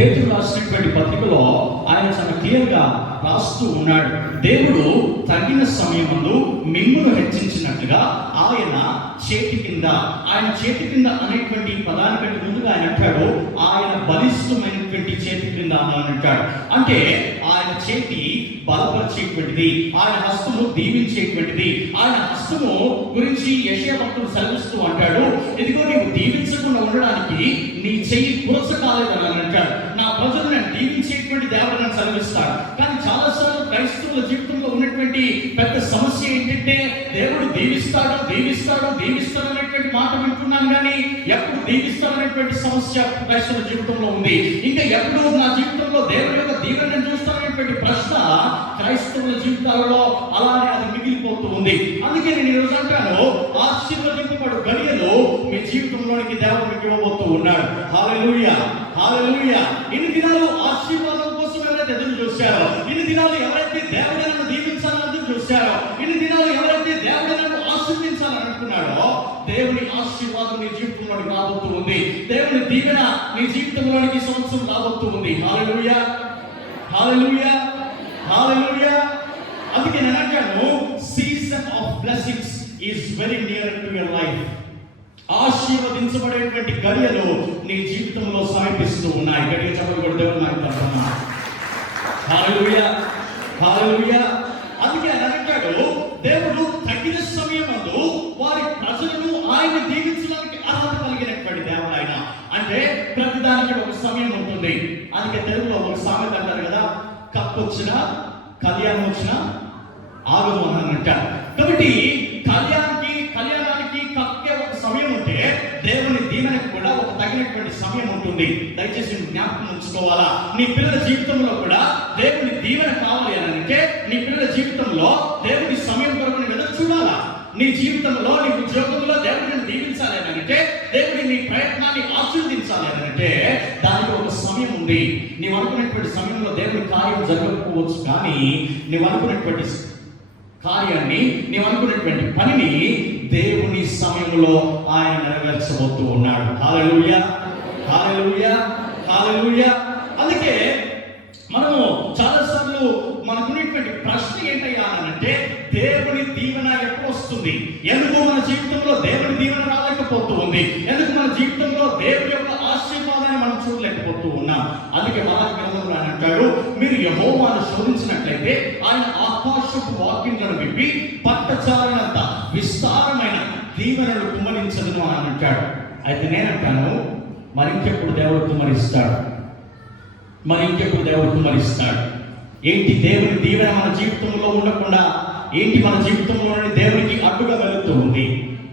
పేతురు రాసినటువంటి పత్రికలో ఆయన చాలా క్లియర్గా రాస్తూ ఉన్నాడు. దేవుడు తగిన సమయమందు మిమ్మును హెచ్చించినట్లుగా ఆయన చేతి కింద అనేటువంటి పదానికంటే ముందుగా ఆయన అంటాడు ఆయన బలిష్టమైనటువంటి చేతి కింద అని అంటాడు. అంటే ఆయన చేతి బలపరిచేటువంటిది, ఆయన హస్తము దీవించేటువంటిది. ఆయన హస్తము గురించి యెషయా భక్తుడు సెలవిస్తూ అంటాడు, ఇదిగో నీవు దీవించకుండా ఉండడానికి నీ చెయ్యి పురసకాలేదని అంటాడు. నా ప్రజలు నేను దీవించేటువంటి దేవుడు నన్ను సెలవిస్తాడు. కానీ చాలాసార్లు క్రైస్తవుల జీవితంలో ఉన్నటువంటి పెద్ద సమస్య ఏంటంటే దేవుడు దీవిస్తాడు అనేటువంటి మాట వింటున్నాను, కానీ ఎప్పుడు దీవిస్తాడనేటువంటి సమస్య క్రైస్తవ జీవితంలో ఉంది. ఇంకా ఎప్పుడు నా జీవితంలో దేవుడి యొక్క దీవెనను చూస్తాననేటువంటి ప్రశ్న క్రైస్తవుల జీవితాలలో అలానే అది మిగిలిపోతూ ఉంది. అందుకే నేను ఈరోజు అంటాను, ఆశీర్వదింపబడు గడియలు మీ జీవితంలోనికి దేవుడు మీకు ఇవ్వబోతూ ఉన్నాడు. హల్లెలూయా, హల్లెలూయా. ఇన్ని దినాలు ఆశీర్వాదం కోసం ఎవరైతే ఎదురు చూశారో, ఇన్ని దినాలు ఎవరైతే దేవుడు నన్ను దీవించాలని ఎదురు చూశారో, ఇన్ని దినాలు ఎవరైతే దేవుడు నన్ను ఆశీర్వదించాలని అనుకున్నాడో, దేవుని ఆశీర్వాదం నీ జీవితంలోకి రాబోతూ ఉంది. దేవుని దీవెన నీ జీవితంలోనికి సంవత్సరం రాబోతూ ఉంది. హల్లెలూయా, హల్లెలూయా, హల్లెలూయా. అందుకే నేను అంటాను, season of blessings is very near to your life. ఆశీర్వదించబడేటువంటి గడియలు నీ జీవితంలో సమీపిస్తూ ఉన్నాయి. గడియ చెప్పబడి దేవుడు నాకు తప్పన్నా. హల్లెలూయా, హల్లెలూయా. అందుకే ఆయన అంటాడు, దేవుడు తగిన సమయమందు వారి ప్రజలను ఆయన దీవించడానికి అర్హత కలిగినటువంటి దేవుడు ఆయన. అంటే ప్రతిదానికి ఒక సమయం ఉంటుంది. అందుకే తెలుగులో ఒక సామెత అంటారు కదా, కప్పు వచ్చినా కళ్యాణం వచ్చినా ఆగమని అని అంటారు. కాబట్టి కళ్యాణానికి కక్కే ఒక సమయం ఉంటే దేవుని దీవెనకు కూడా ఒక తగినటువంటి సమయం ఉంటుంది. దయచేసి జ్ఞాపకం ఉంచుకోవాలా. నీ పిల్లల జీవితంలో కూడా దేవుని దీవెన కావాలి అని అంటే నీ పిల్లల జీవితంలో దేవుని సమయం కొరకు నేను ఎదురు చూడాలా. నీ జీవితంలో నీ ఉద్యోగంలో దేవుడిని దీవించాలి అని అంటే, దేవుడి నీ ప్రయత్నాన్ని ఆశీర్వదించాలి అని అంటే దానికి ఒక సమయం ఉంది. నీవు అనుకున్నటువంటి సమయంలో దేవుని కార్యం జరగకపోవచ్చు, కానీ నీవు అనుకున్నటువంటి కార్యాన్ని, నీవు అనుకున్నటువంటి పనిని దేవుని సమయంలో ఆయన నెరవేర్చబోతూ ఉన్నాడు. హల్లెలూయా, హల్లెలూయా, హల్లెలూయా. అందుకే మనము చాలాసార్లు మనకున్నటువంటి ప్రశ్న ఏంటయ్యా అని అంటే, దేవుని దీవెన ఎప్పుడు వస్తుంది? ఎందుకు మన జీవితంలో దేవుని దీవెన రాలేకపోతూ ఉంది? ఎందుకు మన జీవితంలో దేవుని యొక్క ఆశీర్వాదాన్ని మనం చూడలేకపోతూ ఉన్నాం? అందుకే మలాకి గ్రంథంలో ఆయన అంటాడు, మీరు యెహోవాను శోధించినట్లయితే ఆయన ఆకాశపు వాక్యములను విప్పి పట్టచారినంత విస్తారమైన దీవెనలు కుమ్మరించదును అని అంటాడు. అయితే నేనంటాను, మరింకెప్పుడు దేవుడు కుమ్మరిస్తాడు? ఏంటి దేవుని దీవెన మన జీవితంలో ఉండకుండా ఏంటి మన జీవితంలో దేవునికి అడ్డుగా వెళుతూ ఉంది?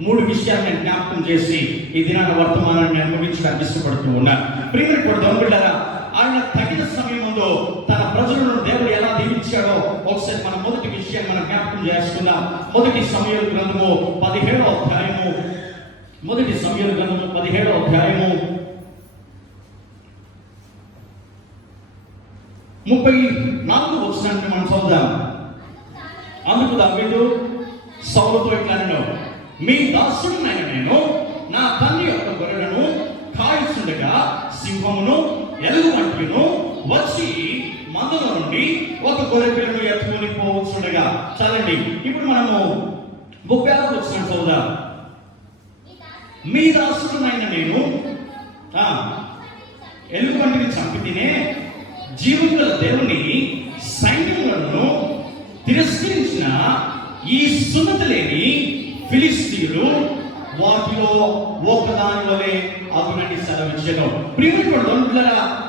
3 విషయాలు నేను జ్ఞాపకం చేసి ఈ దినాన వర్తమానాన్ని అనుభవించడానికి ఇష్టపడుతూ ఉన్నాను. ప్రియమైన దేవుని బిడ్డలారా, ఆయన తగిన సమయంలో తన ప్రజలను దేవుడు ఎలా దీవించాడో ఒకసారి మన మొదటి విషయాన్ని మనం జ్ఞాపకం చేసుకుందాం. మొదటి సమూయేలు గ్రంథము 17వ అధ్యాయము 34వ వచనాన్ని మనం చదువుదాం. అందుకు దావీదు సౌలుతో ఇట్లా అన్నాడు, మీ దాసుడినైన నేను నా తండ్రి యొక్క గొర్రెలను కాయుచుండగా సింహమును ఎలుగుబంటిను వచ్చి మందల నుండి ఒక గొర్రె పిల్లను ఎత్తుకొని పోవచ్చుండగా. చాలండి, ఇప్పుడు మనము 36వ వచనం చదువుదాం. మీ దాసుడినైన నేను ఎలుగుబంటిని చంపి తినే జీవముల దేవుని సైన్యములను తిరస్కరించిన ఈ సున్నతి లేని ఫిలిష్తీయులు వాటిలో ఒకదాని వలె అగునని సెలవిచ్చెను. ప్రియమైనటువంటి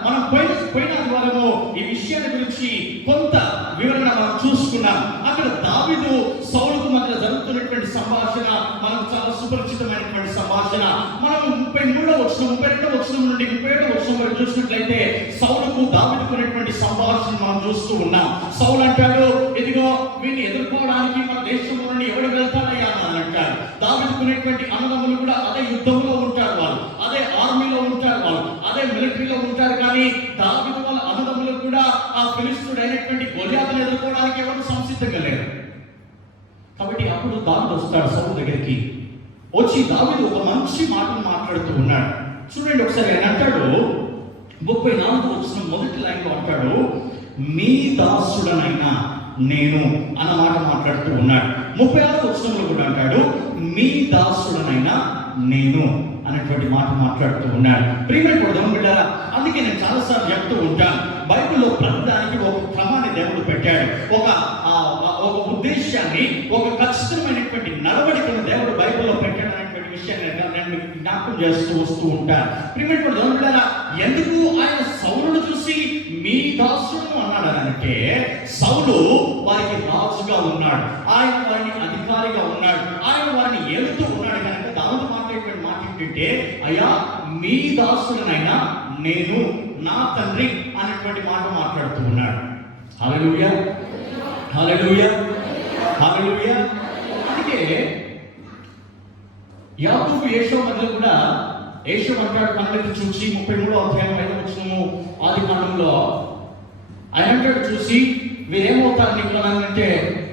మనం పోయిన ఆదివారము ఈ విషయాల గురించి కొంత వివరణ మనం చూసుకున్నాం. అక్కడ దావీదు సౌలుకు మధ్య జరుగుతున్నటువంటి సంభాషణ మనం చాలా సుపరిచితమైనటువంటి సంభాషణ. మనం 33వ వచనం 32వ వచనం నుండి 37వ వచనం వరకు చూసినట్లయితే సౌలుకు దావీదుకున్నటువంటి సంభాషణ మనం చూస్తూ ఉన్నాం. సౌలు అంటాడు, ఇదిగో వీడిని ఎదుర్కోవడానికి మన దేశంలో నుండి ఎవడు వెళ్తాడయ్యా అని అంటాడు. దావీదుకున్నటువంటి అన్నదమ్ములు కూడా అదే యుద్ధంలో ఉంటారు, వాళ్ళు అదే ఆర్మీలో ఉంటారు, వాళ్ళు అదే మిలిటరీలో ఉంటారు. కానీ దావీదు వాళ్ళ అన్నదమ్ములు కూడా ఆ ఫిలిష్తీయుడు అయినటువంటి గొలియాతును ఎదుర్కోవడానికి ఎవరు సంసిద్ధంగా లేరు. కాబట్టి అప్పుడు దావీదు వస్తాడు సౌలు దగ్గరికి. వచ్చి దావీదు ఒక మంచి మాటను మాట్లాడుతూ ఉన్నాడు. చూడండి ఒకసారి. ఆయన అంటాడు, 34వ వచనం మొదటి లైన్లో అంటాడు, మీ దాసుడనైనా నేను అన్నమాట మాట్లాడుతూ ఉన్నాడు. 36వ వచనంలో కూడా అంటాడు, మీ దాసుడనైనా నేను అనేటువంటి మాట మాట్లాడుతూ ఉన్నాడు. ప్రియమైన బిడ్డారా, అందుకే నేను చాలాసార్లు చెప్తూ ఉంటాను, బైబిల్లో ప్రతిదానికి ఒక క్రమాన్ని దేవుడు పెట్టాడు, ఒక ఉద్దేశాన్ని, ఒక ఖచ్చితమైనటువంటి నడవడికను దేవుడు బైబిల్లో పెట్టాడు అనేటువంటి విషయాన్ని నేను మీకు జ్ఞాపకం చేస్తూ వస్తూ ఉంటాను. ప్రియమైన బిడ్డారా, ఎందుకు ఆయన సౌలును చూసి మీ దాసుడు అన్నాడు అంటే, సౌలు వారికి రాజుగా ఉన్నాడు, ఆయన వారిని అధికారిగా ఉన్నాడు, ఆయన వారిని ఏలుతూ ఉన్నాడు కనుక దావీదు మాట్లాడేటువంటి మాట ఏంటంటే, అయ్యా మీ దాసుడనైనా నేను నా తండ్రి అనేటువంటి మాట మాట్లాడుతూ ఉన్నాడు. హల్లెలూయా, హల్లెలూయా, హల్లెలూయా. అందుకే యాకోబు యేషోవ మధ్యలో కూడా యేషోవ అంటాడు, కళ్ళకి చూసి 33వ అధ్యాయం 5వ వచనము ఆది కాండంలో ఆయన అంటాడు, చూసి వీరేమవుతారు నీకు అంటే,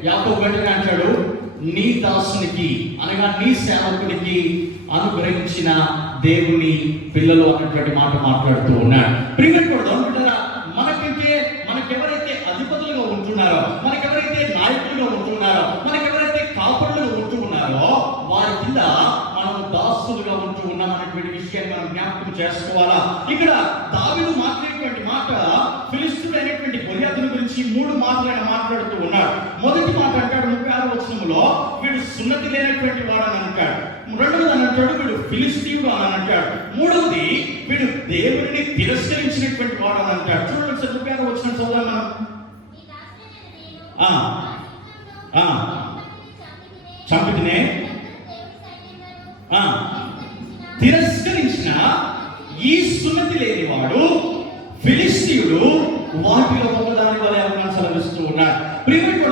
యాకోబు వెంటనే అంటాడు, నీ దాసునికి అనగా నీ సేవకునికి అనుగ్రహించిన దేవుని పిల్లలు అన్నటువంటి మాట మాట్లాడుతూ ఉన్నాడు. ప్రియమైన మనకంటే మనకెవరైతే అధిపతులుగా ఉంటున్నారో, మనకెవరైతే నాయకులుగా ఉంటున్నారో, మనకెవరైతే కాపురులుగా ఉంటూ ఉన్నారో వారి కింద మనం దాసులుగా ఉంటూ ఉన్నాం అనేటువంటి విషయాన్ని మనం జ్ఞాపకం చేసుకోవాలా. ఇక్కడ దావీదు మాట్లాడేటువంటి మాట ఫిలిష్తీయుడు అయినటువంటి గొలియాతును గురించి 3 మాటలు ఆయన మాట్లాడుతూ ఉన్నాడు. మొదటి మాట అంటాడు 36వ వచనంలో, వీడు సున్నతి లేనటువంటి వాడని అంటాడు. రెండవది అని అంటాడు, వీడు ఫిలిష్తీయుడు అని అంటాడు. మూడవది, వీడు దేవుడిని తిరస్కరించినటువంటి వాడు అని అంటాడు. చూడండి సార్, 36వ వచనం చదువుదాం మనం. చంపితినే తిరస్కరించిన ఈ సున్నతి లేనివాడు ఫిలిష్తీయుడు వాటిలో ఒకదాని వలె అవమానిస్తూ ఉన్నాడు. ప్రియమైన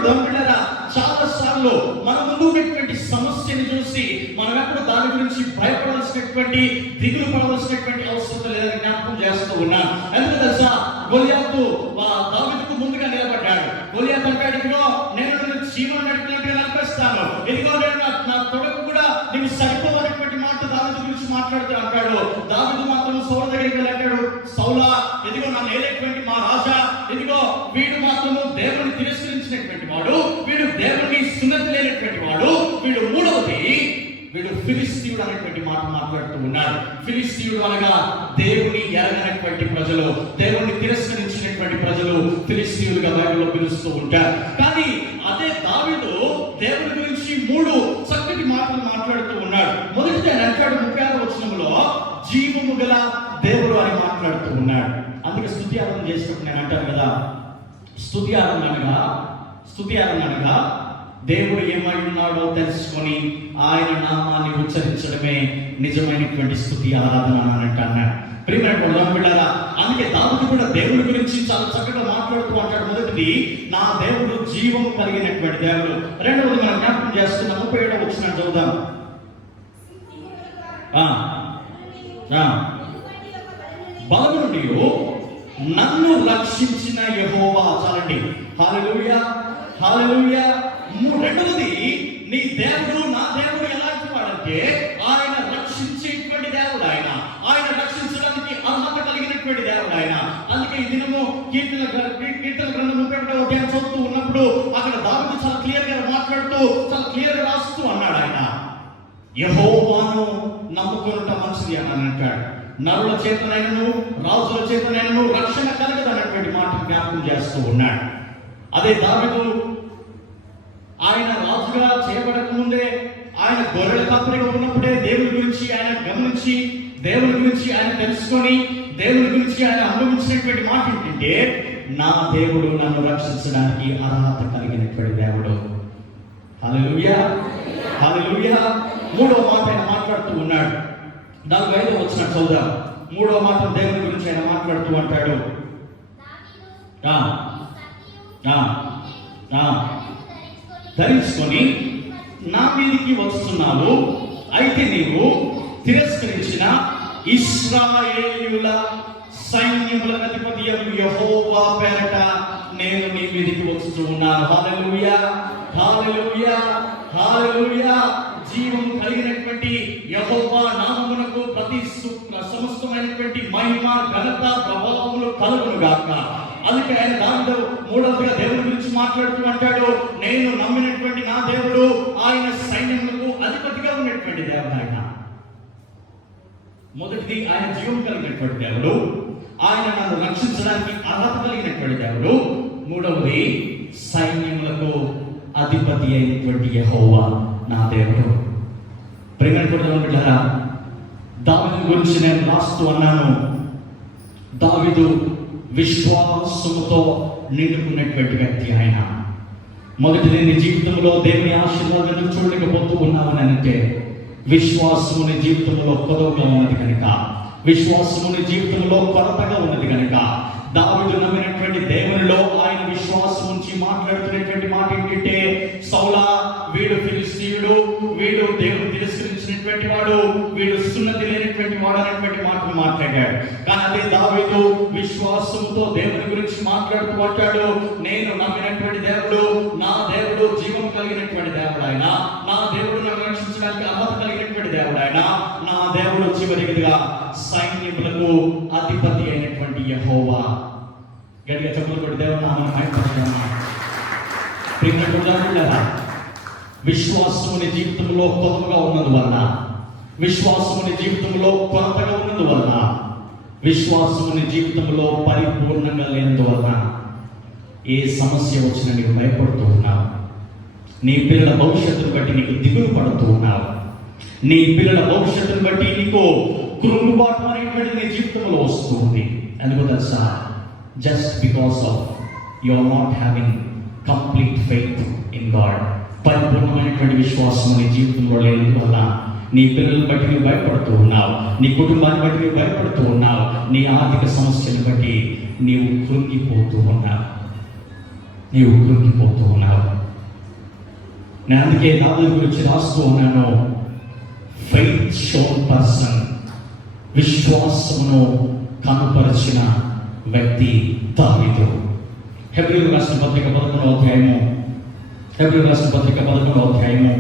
చాలా సార్లు మన ముందు ఉన్నటువంటి సమస్యని చూసి మనం ఎప్పుడు దాని గురించి భయపడాల్సినటువంటి, దిగులు పడవలసినటువంటి అవసరం లేదని జ్ఞాపకం చేస్తూ ఉన్నాను. ఎందుకు తెలుసా, గొలియాతు దావీదుకు ముందుగా నిలబడ్డాడు. గొలియాతు అంటాడు, ఇదిగో నేను జీవనం నడిపినట్టుగా నడిపిస్తాను, ఇదిగో నేను నా తొడకు కూడా నీకు సరిపోవనటువంటి మాట దావీదు గురించి మాట్లాడుతూ అంటాడు. దావీదు మాత్రం సౌలు దగ్గరికి వెళ్ళి అంటాడు, సౌలా, ఇదిగో నన్ను ఏలేటువంటి మా రాజా, ఇదిగో వీడు మాత్రము దేవుని తిరస్కరించినటువంటి వాడు, వీడు దేవుని సున్నతి లేనటువంటి వాడు, వీడు మూడవది, వీడు ఫిలిష్తీయుడు అనేటువంటి మాట మాట్లాడుతూ ఉన్నాడు. ఫిలిష్తీయుడు అనగా దేవుని ఎరగనటువంటి ప్రజలు, దేవుని తిరస్కరించినటువంటి ప్రజలు ఫిలిష్తీయులుగా బైబిల్లో పిలుస్తూ ఉంటారు. కానీ అదే దావీదు దేవుని గురించి 3 చక్కటి మాటలు మాట్లాడుతూ ఉన్నాడు. మొదటిది ఆయన అంటాడు 36వ వచనంలో, జీవము గల దేవుడు అని మాట్లాడుతూ ఉన్నాడు. అందుకే స్తుతి ఆరాధన చేసినప్పుడు నేను అంటాను కదా, స్తుతి ఆరాధన అనగా దేవుడు ఏమై ఉన్నాడో తెలుసుకొని ఆయన నామాన్ని ఉచ్చరించడమే నిజమైనటువంటి స్తుతి ఆరాధన అని అన్నాడు. ప్రియమైన బిడ్డలారా, అందుకే దావీదు కూడా దేవుడి గురించి చాలా చక్కగా మాట్లాడుతూ అంటాడు. మొదటిది, నా దేవుడు జీవం కలిగినటువంటి దేవుడు. రెండవది మనం జ్ఞాపకం చేస్తున్న 37వ వచనం చదువుదాం. బలము నుండి నన్ను రక్షించిన యెహోవా. చాలండి, హల్లెలూయా, హల్లెలూయా. రెండవది, నీ దేవుడు నా దేవుడు ఎలాంటి వాడంటే ఆయన రక్షించేటువంటి దేవుడు, ఆయన రక్షించడానికి అర్హత కలిగినటువంటి దేవుడు ఆయన. అందుకే ఈ దినము కీర్తన గ్రంథం 31వ అధ్యాయం చదువుతూ ఉన్నప్పుడు అక్కడ దావీదు చాలా క్లియర్ గా మాట్లాడుతూ, చాలా క్లియర్ గా రాస్తూ అన్నాడు, ఆయన యెహోవాను నమ్ముకొనుట మంచిది అని అంటాడు. నరుల చేతనైనను రాజుల చేతనైనను రక్షణ కలగదు అన్నటువంటి మాట జ్ఞాపకం చేస్తూ ఉన్నాడు. అదే దావీదు ఆయన రాజుగా చేయబడక ముందే, ఆయన గొర్రెల కాపరిగా ఉన్నప్పుడే దేవుని గురించి ఆయన గమనించి, దేవుని గురించి ఆయన తెలుసుకొని, దేవుని గురించి ఆయన అనుభవించినటువంటి మాట ఏంటంటే, నా దేవుడు నన్ను రక్షించడానికి అర్హత కలిగినటువంటి దేవుడు. హల్లెలూయా, హల్లెలూయా. 3వ మాట ఆయన మాట్లాడుతూ ఉన్నాడు. 45వ వచనం చదువుదాం. 3వ మాట దేవుని గురించి ఆయన మాట్లాడుతూ అంటాడు, ధరించుకొని నా మీదికి వస్తున్నావు, అయితే నీవు తిరస్కరించిన ఇశ్రాయేలీయుల సైన్యముల అధిపతి యెహోవా పేరట నేను నీ మీదికి వస్తూ ఉన్నాను. హల్లెలూయా, హల్లెలూయా, హల్లెలూయా. జీవం కలిగినటువంటి యెహోవా నామమునకు ప్రతి సమస్తమైనటువంటి మహిమ, ఘనత, ప్రభావములు కలుగును గాక. అందుకే ఆయన దావీదు మూడవదిగా దేవుడి గురించి మాట్లాడుతూ అంటాడు, నేను నమ్మినటువంటి నా దేవుడు ఆయన సైన్యములకు అధిపతిగా ఉన్నటువంటి దేవుడు. ఆయన మొదటిది ఆయన జీవం కలిగినటువంటి దేవుడు, ఆయన నన్ను రక్షించడానికి అర్హత కలిగినటువంటి దేవుడు. మూడవది సైన్యములకు అధిపతి అయినటువంటి యెహోవా నా దేవుడు. ప్రేమపడుతున్న బిడ్డలారా, దావీదు గురించి నేను రాస్తూ అన్నాను, దావీదు విశ్వాసముతో నిండుకున్నటువంటి వ్యక్తి. ఆయన మొదటిది నీ జీవితంలో దేవుని ఆశీర్వాదాన్ని చూడలేకపోతూ ఉన్నావు అంటే విశ్వాసము నీ జీవితంలో కొదవగా ఉన్నది కనుక, విశ్వాసము నీ జీవితంలో కొరతగా ఉన్నది కనుక, దావీదు నమ్మినటువంటి దేవునిలో ఆయన విశ్వాసం ఉంచి మాట్లాడుతున్నటువంటి మాట ఏంటంటే, సౌలా వీడు ఫిలిష్తీయుడు, వీడు దేవుడు తిరస్కరించినటువంటి వాడు, వీడు సున్నతి లేనటువంటి వాడు అనేటువంటి మాటలు మాట్లాడాడు. కానీ అదే దావీదు విశ్వాసంతో దేవుని గురించి మాట్లాడుతూ అంటాడు, నేను నమ్మినటువంటి దేవుడు, నా దేవుడు జీవం కలిగినటువంటి దేవుడు. ఆయన నా దేవుడు నన్ను రక్షించడానికి అర్హత కలిగినటువంటి దేవుడు. ఆయన నా దేవుడు చివరిగా సైన్యములకు అధిపతి అయినటువంటి యెహోవా. గట్టిగా చెప్పులు కొట్టి దేవుడు నామమున మహిమపరచుదామా. ప్రియమైన విశ్వాసము నీ జీవితంలో కొరతగా ఉన్నందువల్ల, విశ్వాసము నీ జీవితంలో కొరతగా ఉన్నందువల్ల, విశ్వాసము నీ జీవితంలో పరిపూర్ణంగా లేనందువల్ల ఏ సమస్య వచ్చినా నీకు భయపడుతూ ఉన్నావు. నీ పిల్లల భవిష్యత్తును బట్టి నీకు దిగులు పడుతూ ఉన్నావు. నీ పిల్లల భవిష్యత్తును బట్టి నీకు కృంగుబాటు అనేటువంటి నీ జీవితంలో వస్తుంది. ఎందుకు తెలుసా? Just because of you are not having complete faith in God. పరిపూర్ణమైనటువంటి విశ్వాసం నీ జీవితంలో లేనందువల్ల నీ పిల్లలను బట్టి నువ్వు భయపడుతూ ఉన్నావు, నీ కుటుంబాన్ని బట్టి నువ్వు భయపడుతూ ఉన్నావు, నీ ఆర్థిక సమస్యను బట్టి నీవు కృంగిపోతూ ఉన్నావు. నేను అందుకే దావీదు గురించి రాస్తూ ఉన్నాను, ఫెయిత్ షోన్ పర్సన్, విశ్వాసమును కనుపరిచిన వ్యక్తి దావీదు. హెబ్రీయులకు రాసిన పత్రిక 11వ అధ్యాయము, హెబ్రీయులకు రాసిన పత్రిక 11వ అధ్యాయము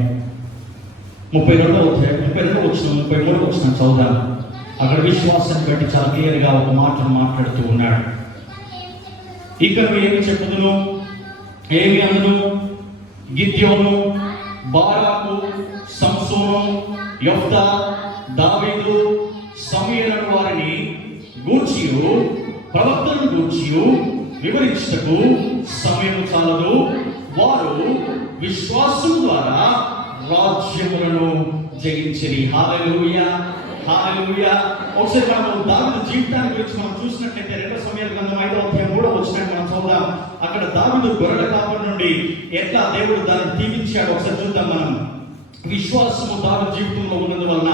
32వ అధ్యాయం 32వ వచనం 33వ వచనం చదువుదాం. అక్కడ విశ్వాసాన్ని బట్టి చాలా క్లియర్గా ఒక మాటను మాట్లాడుతూ ఉన్నాడు. ఇక నువ్వు ఏమి చెప్పుదును, ఏమి అందును, గిద్యోను, బారాకు, సంసోను, యొఫ్తా, దావీదు, సమూయేలు వారిని గూర్చియు ప్రవక్తలను గూర్చియు వివరించుటకు సమయం చాలదు. వారు విశ్వాసం ద్వారా రాజ్యములను జయించిరి. హల్లెలూయా, హల్లెలూయా. ఒకసారి మనం దావీదు జీవితాన్ని గురించి మనం చూసినట్లయితే 2 సమూయేలు గ్రంథం 5వ అధ్యాయం 3వ వచనాన్ని మనం చదువుదాం. అక్కడ దావీదు గొర్రెల కాపరి నుండి ఎట్లా దేవుడు దాన్ని దీవించాడు ఒకసారి చూద్దాం మనం. విశ్వాసము దావీదు జీవితంలో ఉన్నందువలన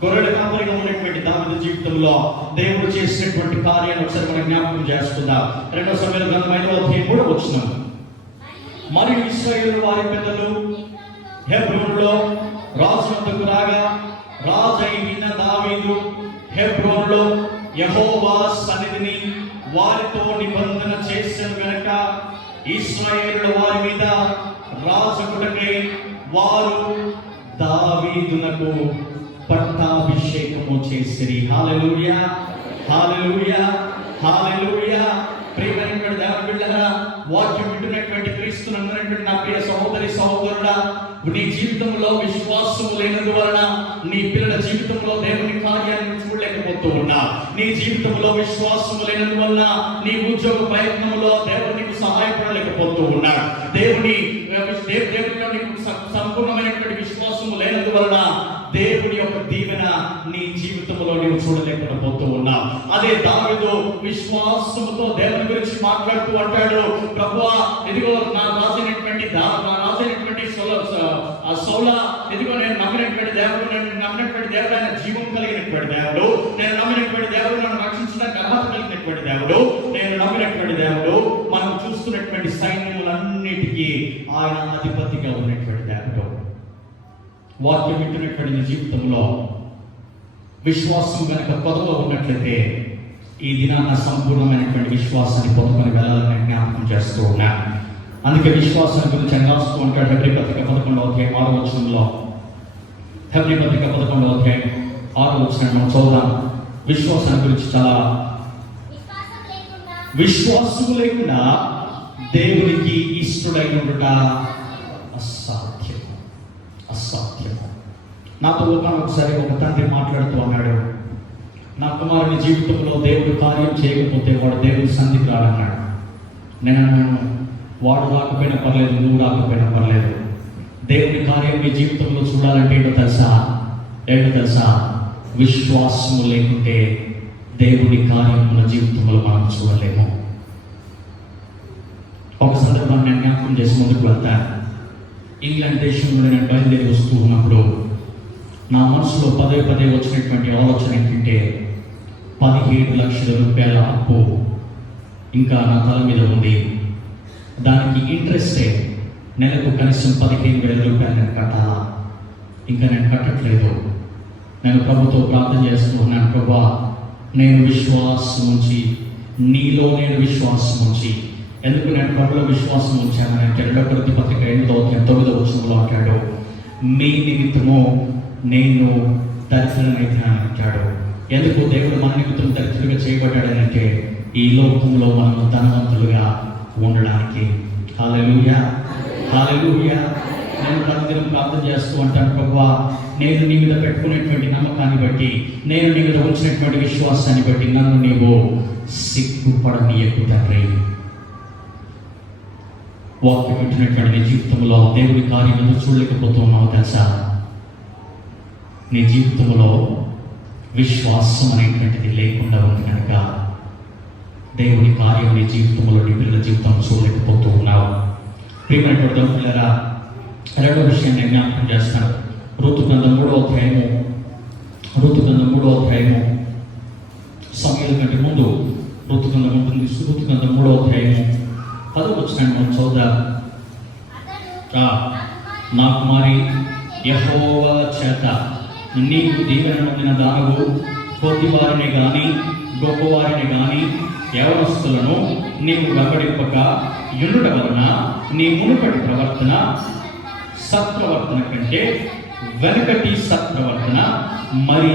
గొర్రెల కాపరిగా ఉన్నటువంటి దావీదు జీవితంలో దేవుడు చేసినటువంటి కార్యాన్ని ఒకసారి మనం జ్ఞాపకం చేసుకుందాం. 2 సమూయేలు గ్రంథం 5వ అధ్యాయం 3వ వచనం. మరియు ఇశ్రాయేలు వారి పెద్దలు హెబ్రోనులో రాజు వద్దకు రాగా, రాజైన దావీదు హెబ్రోనులో యెహోవా సన్నిధిని వారితో నిబంధన చేశాను గనుక ఇశ్రాయేలుల వారి మీద రాజుకుడకై వారు దావీదునకు పట్టాభిషేకము చేసిరి. హల్లెలూయా, హల్లెలూయా, హల్లెలూయా. ప్రియమైన దేవుని బిడ్డలారా, వాక్యం వింటున్నటువంటి క్రీస్తును నమ్మినటువంటి నా ప్రియ సహోదరి సహోదరుడా, నీ జీవితంలో విశ్వాసం లేనందువలన నీ పిల్లల జీవితంలో దేవుని కార్యాన్ని చూడలేకపోతూ ఉన్నా. నీ జీవితంలో విశ్వాసం లేనందువలన నీ ఉద్యోగ ప్రయత్నంలో దేవుడు నీకు సహాయపడలేకపోతూ ఉన్నాడు. దేవునిలో నీకు సంపూర్ణమైనటువంటి విశ్వాసం లేనందువలన దేవుని యొక్క దీవెన నీ జీవితంలో నీవు చూడలేకపోతూ ఉన్నావు. అదే దావీదు విశ్వాసంతో దేవుని గురించి మాట్లాడుతూ అంటాడు, ప్రభువా ఇదిగో నా రాజైనటువంటి సౌలా, ఇదిగో నేను నమ్మినటువంటి దేవుడు, ఆయన జీవం కలిగినటువంటి దేవుడు, నేను నమ్మినటువంటి దేవుడు, నన్ను రక్షించడానికి అర్హత కలిగినటువంటి దేవుడు, నేను నమ్మినటువంటి దేవుడు. మనం చూస్తున్నటువంటి సైన్యములన్నిటికీ ఆయన అధిపతిగా ఉన్నటువంటి దేవుడు. వాక్యం వింటున్నటువంటి జీవితంలో విశ్వాసం కనుక కొదవ ఉన్నట్లయితే ఈ దినాన్న సంపూర్ణమైనటువంటి విశ్వాసాన్ని పొందుకొని వెళ్ళాలని జ్ఞాపకం చేస్తూ ఉన్నా. అందుకే విశ్వాసాన్ని గురించి ఆయన రాస్తూ ఉంటాడు. హెబ్రీ పత్రిక 11వ అధ్యాయం 6వ వచనంలో, హెబ్రీ పత్రిక 11వ అధ్యాయం 6వ వచనం మనం చదువుదాం. విశ్వాసాన్ని గురించి చాలా విశ్వాసం లేకుండా దేవునికి ఇష్టడై ఉండుట అసాధ్యం. నాతో ఒకసారి ఒక తండ్రి మాట్లాడుతూ అన్నాడు, నా కుమారుని జీవితంలో దేవుడు కార్యం చేయకపోతే వాడు దేవుడి సన్నిధికి రాడన్నాడు. నేను అన్నాను, వాడు రాకపోయినా పర్లేదు, నువ్వు రాకపోయినా పర్లేదు, దేవుడి కార్యం మీ జీవితంలో చూడాలంటే ఏంటో తెలుసా విశ్వాసము లేకుంటే దేవుడి కార్యం మన జీవితంలో మనం చూడలేము. ఒక సందర్భాన్ని నేను జ్ఞాపకం చేసి ముందుకు వెళ్తాను. ఇంగ్లాండ్ దేశంలో నేను బయలుదేరి వస్తూ ఉన్నప్పుడు నా మనసులో పదే వచ్చినటువంటి ఆలోచన ఏంటంటే 17 లక్షల రూపాయల అప్పు ఇంకా నా తల మీద ఉంది. దానికి ఇంట్రెస్టే నెలకు కనీసం 15,000 రూపాయలు నేను కట్టాలా. ఇంకా నేను కట్టట్లేదు. నేను ప్రభుతో ప్రార్థన చేస్తూ ఉన్నాను, ప్రభా నేను విశ్వాసం ఉంచి నీలో నేను విశ్వాసం ఉంచి, ఎందుకు నేను ప్రభులో విశ్వాసం ఉంచానంటే 2 కొరింథీ పత్రిక 8వ వచనంలో అంటాడు, మీ నిమిత్తము నేను దరిద్రుడనైతున్నాను అంటాడు. ఎందుకు దేవుడు మన నిమిత్తం దరిద్రుడిగా చేయబడ్డాడనంటే ఈ లోకంలో మనం ధనవంతులుగా ఉండడానికి. హల్లెలూయా. నేను ప్రతిదినం ప్రార్థన చేస్తూ ఉంటాను, ప్రభువా నేను నీ మీద పెట్టుకునేటువంటి నమ్మకాన్ని బట్టి, నేను నీ మీద ఉంచినటువంటి విశ్వాసాన్ని బట్టి నన్ను నీవు సిగ్గుపడనీయకు తండ్రి. వాక్యం వింటున్నటువంటి నీ జీవితంలో దేవుడి కార్యం ఎందుకు చూడలేకపోతున్నావు తెలుసా? నీ జీవితంలో విశ్వాసం అనేటువంటిది లేకుండా ఉంది కనుక దేవుడి కార్యం నీ జీవితంలో నీ పిల్లల జీవితం చూడలేకపోతూ ఉన్నావు. ప్రియమైనటువంటి పిల్లరా, 2వ విషయాన్ని నేను జ్ఞాపకం చేస్తాను. ఋతు గ్రంథం 3వ అధ్యాయము సమయాల కంటే ముందు ఋతు గ్రంథం ఉంటుంది. ఋతు గ్రంథం 3వ అధ్యాయము 10వ వచనాన్ని మనం చదువుదాం. నా కుమారి, యెహోవా చేత నీవు దీవెన పొందిన దానవు, కొద్దివారిని గాని గొప్పవారిని గాని యవనస్తులను నీవు వెంబడింపక యుండుట వలన నీ మునుపటి ప్రవర్తన సత్ప్రవర్తన కంటే వెనకటి సత్ప్రవర్తన మరి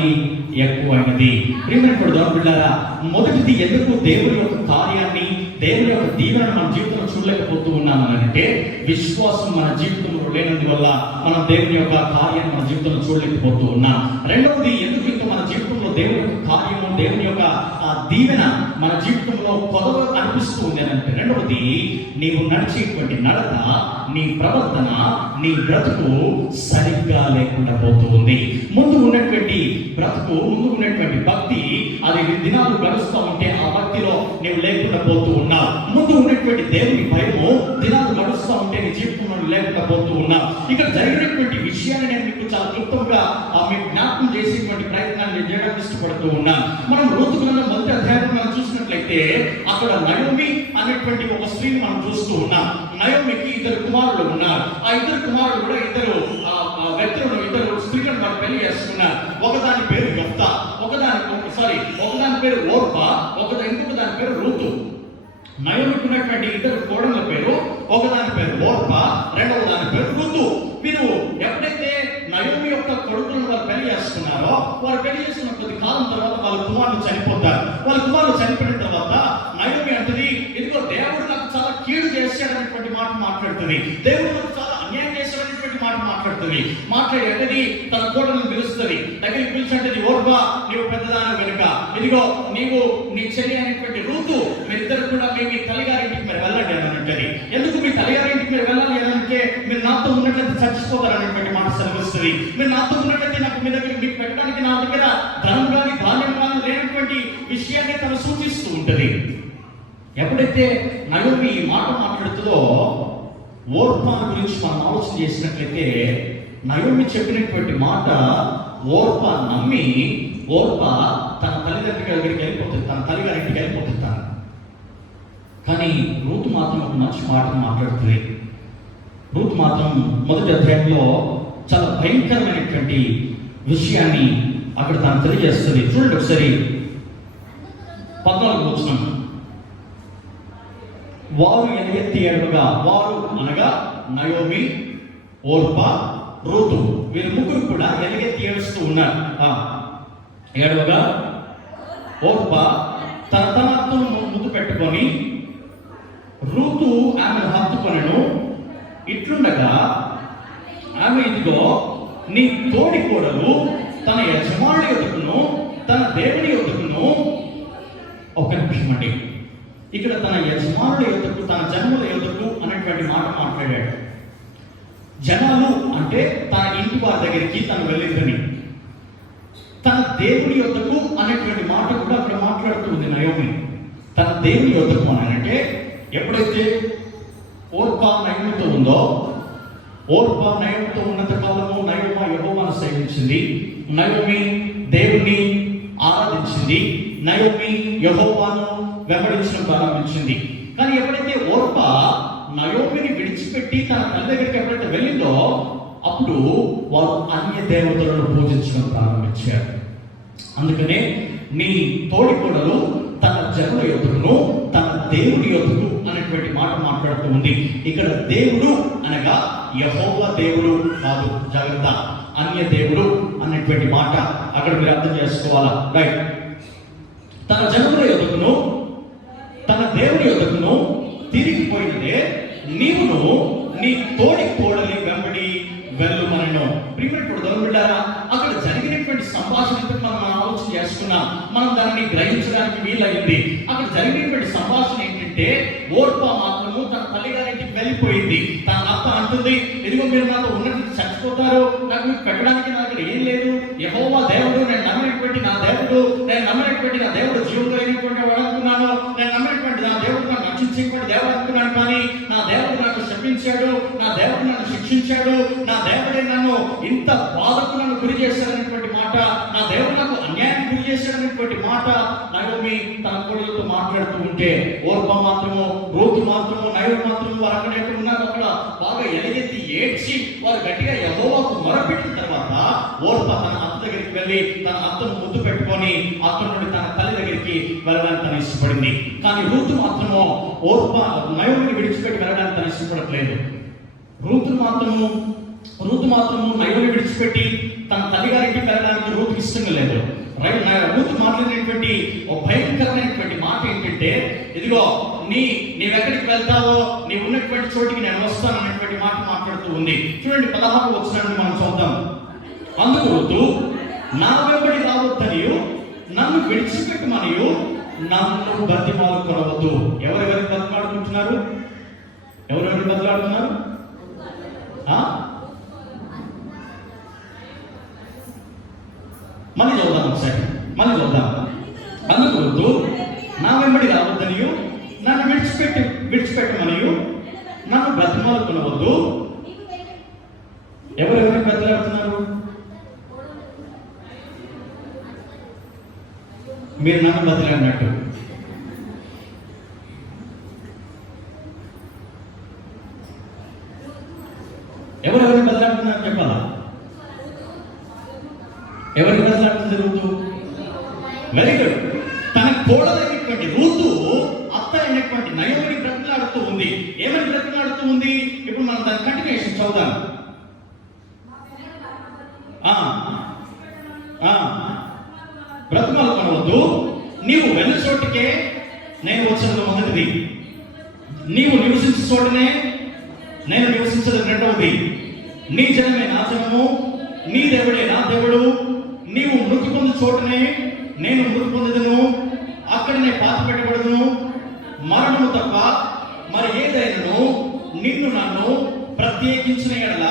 ఎక్కువైనది. ప్రియమైనటువంటి దేవుని బిడ్డలారా, మొదటిది ఎందుకు దేవుని యొక్క కార్యాన్ని, దేవుని యొక్క దీవెనను మన జీవితంలో చూడలేకపోతూ ఉన్నామనంటే విశ్వాసం మన జీవితంలో లేనందువల్ల మనం దేవుని యొక్క కార్యాన్ని మన జీవితంలో చూడలేకపోతూ ఉన్నాం. రెండవది, ఎందుకు ఇంకా మన జీవితంలో దేవుని యొక్క కార్యము, దేవుని యొక్క దీవెన మన జీవితంలో కొదవ అనిపిస్తూ ఉంది అంటే, రెండవది నీవు నడిచేటువంటి నడత, నీ ప్రవర్తన, నీ బ్రతుకు సరిగ్గా లేకుండా పోతూ ఉంది. ముందు ఉన్నటువంటి బ్రతుకు, ముందు ఉన్నటువంటి భక్తి, అది దినాలు గడుస్తూ ఉంటే ఆ భక్తిలో నీవు లేకుండా పోతూ ఉన్నావు. ముందు ఉన్నటువంటి దేవుని భయము దినాలు గడుస్తూ ఉంటే నీ జీవితంలో లేకుండా పోతూ ఉన్నావు. ఇక్కడ జరిగినటువంటి విషయాన్ని నేను మీకు చాలా క్లుప్తంగా మీకు జ్ఞాపకం చేసేటువంటి ప్రయత్నాన్ని నేను చేయడానికి ఇష్టపడుతూ ఉన్నాను. మనం ఋతు గ్రంథం 1వ అధ్యాయం మనం చూసినట్లయితే అక్కడ నయోమి అనేటువంటి ఒక స్త్రీని మనం చూస్తూ ఉన్నాం. నయోమికి 2 కుమారులు ఉన్నారు. ఆ 2 కుమారులు కూడా ఇద్దరు స్త్రీలను వాళ్ళు పెళ్లి చేసుకున్నారు. ఒకదాని పేరు యెఫ్తా, ఒకదాని పేరు ఓర్పా, ఇంకొక దాని పేరు రూతు. నయోమికి ఉన్నటువంటి 2 కోడళ్ళ పేరు, ఒకదాని పేరు ఓర్పా, రెండవ దాని పేరు రూతు. వీరు ఎప్పుడైతే నయోమి యొక్క కొడుకులను వాళ్ళు పెళ్లి చేసుకున్నారో, వారు పెళ్లి చేసుకున్న కొద్ది కాలం తర్వాత వాళ్ళ కుమారులు చనిపోతారు. వాళ్ళ కుమారులు చనిపోయిన తర్వాత నయోమి అంటది, ఇదిగో దేవుడు నాకు చాలా కీడు చేశాడనేటువంటి మాట మాట్లాడుతుంది. దేవుడు నాకు చాలా అన్యాయం చేశాడనేటువంటి మాట మాట్లాడి అంటది తన కోడలను పిలుస్తుంది. దగ్గరికి పిలిచంటది, ఓర్పా నీవు పెద్దదాని వెనుక, ఇదిగో నీవు నీ చెల్లి అనేటువంటి రూతు, మీరిద్దరు కూడా మీ తల్లిగారింటికి మీరు వెళ్ళండి అని అంటది. ఎందుకు మీ తల్లిగారింటికి మీరు వెళ్ళాలి అని అంటే, మీరు నాతో ఉన్నట్లయితే చచ్చిపోతారు అనేటువంటి మాట సెలవిస్తుంది. మీరు నాతో ఉన్నట్లయితే నాకు మీ దగ్గర మీకు పెట్టడానికి నా దగ్గర ధనం కానీ ధాన్యం కానీ లేనటువంటి విషయాన్ని తను సూచిస్తూ ఉంటుంది. ఎప్పుడైతే నయోమి ఈ మాట మాట్లాడుతుందో, ఓర్పా గురించి మనం ఆలోచన చేసినట్లయితే నయోమి చెప్పినటువంటి మాట ఓర్పా నమ్మి, ఓర్పా తన తల్లిదండ్రుల దగ్గరికి వెళ్ళిపోతుంది, తన తల్లిగారింటికి వెళ్ళిపోతుంది. కానీ రూతు మాత్రం ఒక మంచి మాటను మాట్లాడుతుంది. రూతు మాత్రం 1వ అధ్యాయంలో చాలా భయంకరమైనటువంటి విషయాన్ని అక్కడ తను తెలియజేస్తుంది. చూడండి ఒకసారి 14వ వచనం. వారు ఎలుగెత్తి ఏడవగా, వారు అనగా నయోమి, ఓర్పా, రూతు, వీరు ముగ్గురు కూడా ఎలుగెత్తి ఏడుస్తూ ఉన్నారు. ఏడవగా ఓర్పా తన అత్తను ముద్దు పెట్టుకొని రూతు ఆమెను హత్తుకొనెను. ఇట్లుండగా ఆమె ఇదిగో నీ తోడి కోడలు తన యజమానుడి యొద్దకును తన దేవుని యొద్దకును. ఒక నిమిషం అండి, ఇక్కడ తన యజమానుడి యొద్దకు తన జన్ముల యొద్దకు అనేటువంటి మాట మాట్లాడాడు. జనాలు అంటే తన ఇంటి వారి దగ్గరికి తను వెళ్ళిందని. తన దేవుని యొద్దకు అనేటువంటి మాట కూడా అక్కడ మాట్లాడుతుంది నయోమి. తన దేవుని యొద్దకు అనంటే ఎప్పుడైతే ఓర్పా నయోమితో ఉందో, ఓర్పా నయోమితో ఉన్నంత కాలము నయోమా యెహోవాను సేవించింది, నయోమి దేవుణ్ణి ఆరాధించింది, నయోమి యెహోవాను వెంబడించడం ప్రారంభించింది. కానీ ఎప్పుడైతే ఓర్పా నయోమిని విడిచిపెట్టి తన తల్లి దగ్గరికి ఎప్పుడైతే వెళ్ళిందో అప్పుడు వారు అన్య దేవతలను పూజించడం ప్రారంభించారు. అందుకనే నీ తోడి కోడలు తన జనుల యొద్దకును తన దేవుని యొద్దకు అనేటువంటి మాట మాట్లాడుతూ ఉంది. ఇక్కడ దేవుడు అనగా యెహోవా దేవుడు కాదు, జాగ్రత్త, అన్య దేవుడు అనేటువంటి మాట అక్కడ మీరు అర్థం చేసుకోవాలా. రైట్, తన జనుల యొద్దకును తన దేవుని యొద్దకును తిరిగిపోయినదే నీవును నీ తోడి కోడలి వెంబడి వెళ్ళుమనెను. ప్రియమైనటువంటి దేవుని బిడ్డలారా, అక్కడ జరిగినటువంటి సంభాషణ మనం ఆలోచన చేసుకున్నాం, మనం దానిని గ్రహించడానికి వీలైంది. అక్కడ జరిగినటువంటి సంభాషణ ఏంటంటే ఓర్పా మాత్రము తన తల్లిగారింటికి వెళ్ళిపోయింది. తన అత్త అంటుంది, ఇదిగో మీరు నాతో ఉన్నట్టు చచ్చిపోతారు, నాకు మీకు పెట్టడానికి నా దగ్గర ఏం లేదు, యెహోవా దేవుడు, నేను నమ్మినటువంటి నా దేవుడు, నేను నమ్మినటువంటి నా దేవుడు జీవంలో అయినటువంటి వాడు అనుకున్నాను, నేను నమ్మినటువంటి నా దేవుడు నన్ను రక్షించేటువంటి దేవుడు అనుకున్నాను, కానీ నా దేవుడు నన్ను శపించాడు, నా దేవుడు నన్ను శిక్షించాడు, నా దేవుడే నన్ను ఇంత బాధకు నన్ను గురి చేశాడనేటువంటి మాట, నా దేవుడు నాకు అన్యాయం గురి చేశాడనేటువంటి మాట నయోమి తన కోడలతో మాట్లాడుతూ ఉంటే ఓర్పా మాత్రము, రూతు మాత్రము, నయోమి మాత్రము వారు అక్కడ ఉన్నారు. అక్కడ బాగా ఎలుగెత్తి ఏడ్చి వారు గట్టిగా యెహోవాకు మొరపెట్టిన తర్వాత ఓర్పా తన అత్త దగ్గరికి వెళ్ళి తన అత్తను ముద్దు పెట్టుకొని అత్త నుండి తన తల్లి దగ్గరికి వెళ్ళడానికి తను ఇష్టపడింది. కానీ రూతు మాత్రము ఓర్పా నయోమిని విడిచిపెట్టి వెళ్ళడానికి తను ఇష్టపడట్లేదు. రూతు మాత్రము నయోమిని విడిచిపెట్టి తన తల్లిగారికి వెళ్ళడానికి రూతుకి ఇష్టంగా లేదు. రూతు మాట్లాడినటువంటి ఒక భయంకరమైనటువంటి మాట ఏంటంటే, ఇదిగో నీవెక్కడికి వెళ్తావో నీ ఉన్నటువంటి చోటికి నేను వస్తాను అనేటువంటి మాట మాట్లాడుతూ ఉంది. చూడండి 16 వచనాన్ని మనం చూద్దాం. అందుకు రూతు, నా వెంబడి రావద్దనియు నన్ను విడిచిపెట్టమనియు నన్ను బతిమాలు కొనవద్దు. ఎవరెవరికి బతిమాడుకుంటున్నారు? ఎవరెవరికి బతిలాడుతున్నారు? మళ్ళీ చూద్దాం, ఒకసారి మళ్ళీ చూద్దాం. అందుకు రూతు, నా వెంబడి రావద్దనియు నన్ను విడిచిపెట్టమనియు నన్ను బతిమాలు కొనవద్దు. ఎవరెవరికి బతిలాడుతున్నారు? మీరు నన్ను బతిలాడినట్టు. ఎవరెవరికి బతిలాడుతున్నారు చెప్పాలా? ఎవరికి బతిలాడుతుంది రూతు? Very good. తన కోడలైనటువంటి రూతు అత్త అయినటువంటి నయోమిని బ్రతిలాడుతూ ఉంది. ఏమని బ్రతిలాడుతూ ఉంది? ఇప్పుడు మనం దాని కంటిన్యూషన్ చదువుదాం. బ్రతిమాలు కొనవద్దు, నీవు వెళ్ళిన చోటుకే నేను వచ్చినది మొదటిది, నీవు నివసించే చోటనే నేను నివసించడం రెండవది, నీ జనమే నా జనము, నీ దేవుడే నా దేవుడు, నీవు మృతి పొందు చోటనే నేను మృతి పొందదును, అక్కడనే పాతి పెట్టబడదును, మరణము తప్ప మరి ఏదైనాను నిన్ను నన్ను ప్రత్యేకించిన యెడల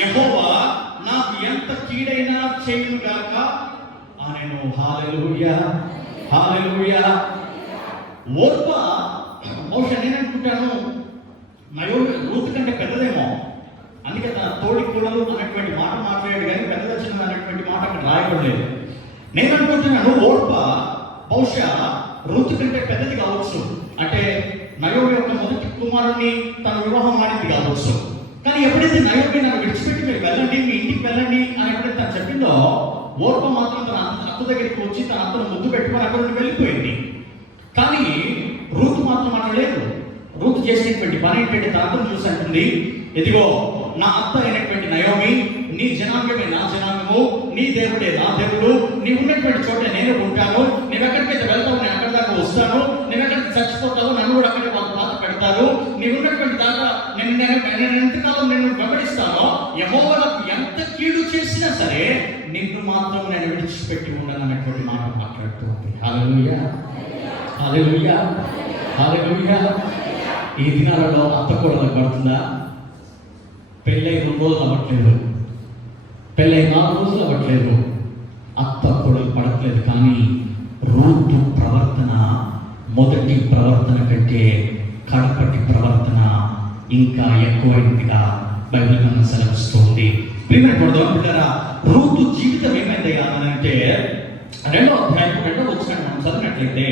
యెహోవా నాకు ఎంత కీడైనా చేయును గాక అనెను. హల్లెలూయా, హల్లెలూయా. ఓర్పా బహుశా నేను అనుకుంటాను నయోమి రూతు కంటే పెద్దదేమో, అందుకే తన తోడి కూడలు అన్నటువంటి మాట మాట్లాడాడు, కానీ పెద్ద చిన్న అన్నటువంటి మాట అక్కడ రాయబడలేదు. నేను అనుకుంటున్నాను ఓర్పా బహుశా రూతు కంటే పెద్దది కావచ్చు, అంటే నయోమి యొక్క మొదటి కుమారుణ్ణి తన వివాహం ఆడింది కావచ్చు. కానీ ఎప్పుడైతే నయోమి నన్ను విడిచిపెట్టి మీరు వెళ్ళండి, మీ ఇంటికి వెళ్ళండి అని ఎప్పుడైతే తను చెప్పిందో ఓర్పా మాత్రం తన అత్త దగ్గరికి వచ్చి తన అత్తను ముద్దు పెట్టుకొని అక్కడ నుండి వెళ్ళిపోయింది. కానీ రూతు మాత్రం అట్లా లేదు. రూతు చేసినటువంటి పని ఏంటంటే తన అత్తను చూసి అంటుంది, ఇదిగో నా అత్త అయినటువంటి నయోమి నీ జనాంగమే నా జనాంగము, నీ దేవుడే నా దేవుడు, నీ ఉన్నటువంటి చోట నేను ఉంటాను, నువ్వెక్కడికైతే వెళ్తావు నేను అక్కడి దాకా వస్తాను, నువ్వెక్కడికి చచ్చిపోతావు నన్ను కూడా అక్కడే వాళ్ళు పాత పెడతారు, నీవు ఉన్నటువంటి దాకా నేను ఎంతకాలం నిన్ను వెంబడిస్తానో, యెహోవాకు ఎంత కీడు చేసినా సరే నిన్ను మాత్రం నేను విడిచిపెట్టి ఉండను అనేటువంటి మాట మాట్లాడుతూ ఉంది. హల్లెలూయా, హల్లెలూయా, హల్లెలూయా. ఈ దినాలలో అత్త కోడలు పడుతుందా? పెళ్ళై 2 రోజులు అవ్వట్లేదు, పెళ్ళై 4 రోజులు అవ్వట్లేదు, అత్త కోడలు పడట్లేదు. కానీ రూతు ప్రవర్తన మొదటి ప్రవర్తన కంటే కడపటి ప్రవర్తన ఇంకా ఎక్కువైందిగా బైబిల్ మనం సెలవిస్తుంది. ప్రియమైనటువంటి రూతు జీవితం ఏమైందయ్యా అని అంటే 2వ అధ్యాయం 2వ వచనం మనం చదివినట్లయితే,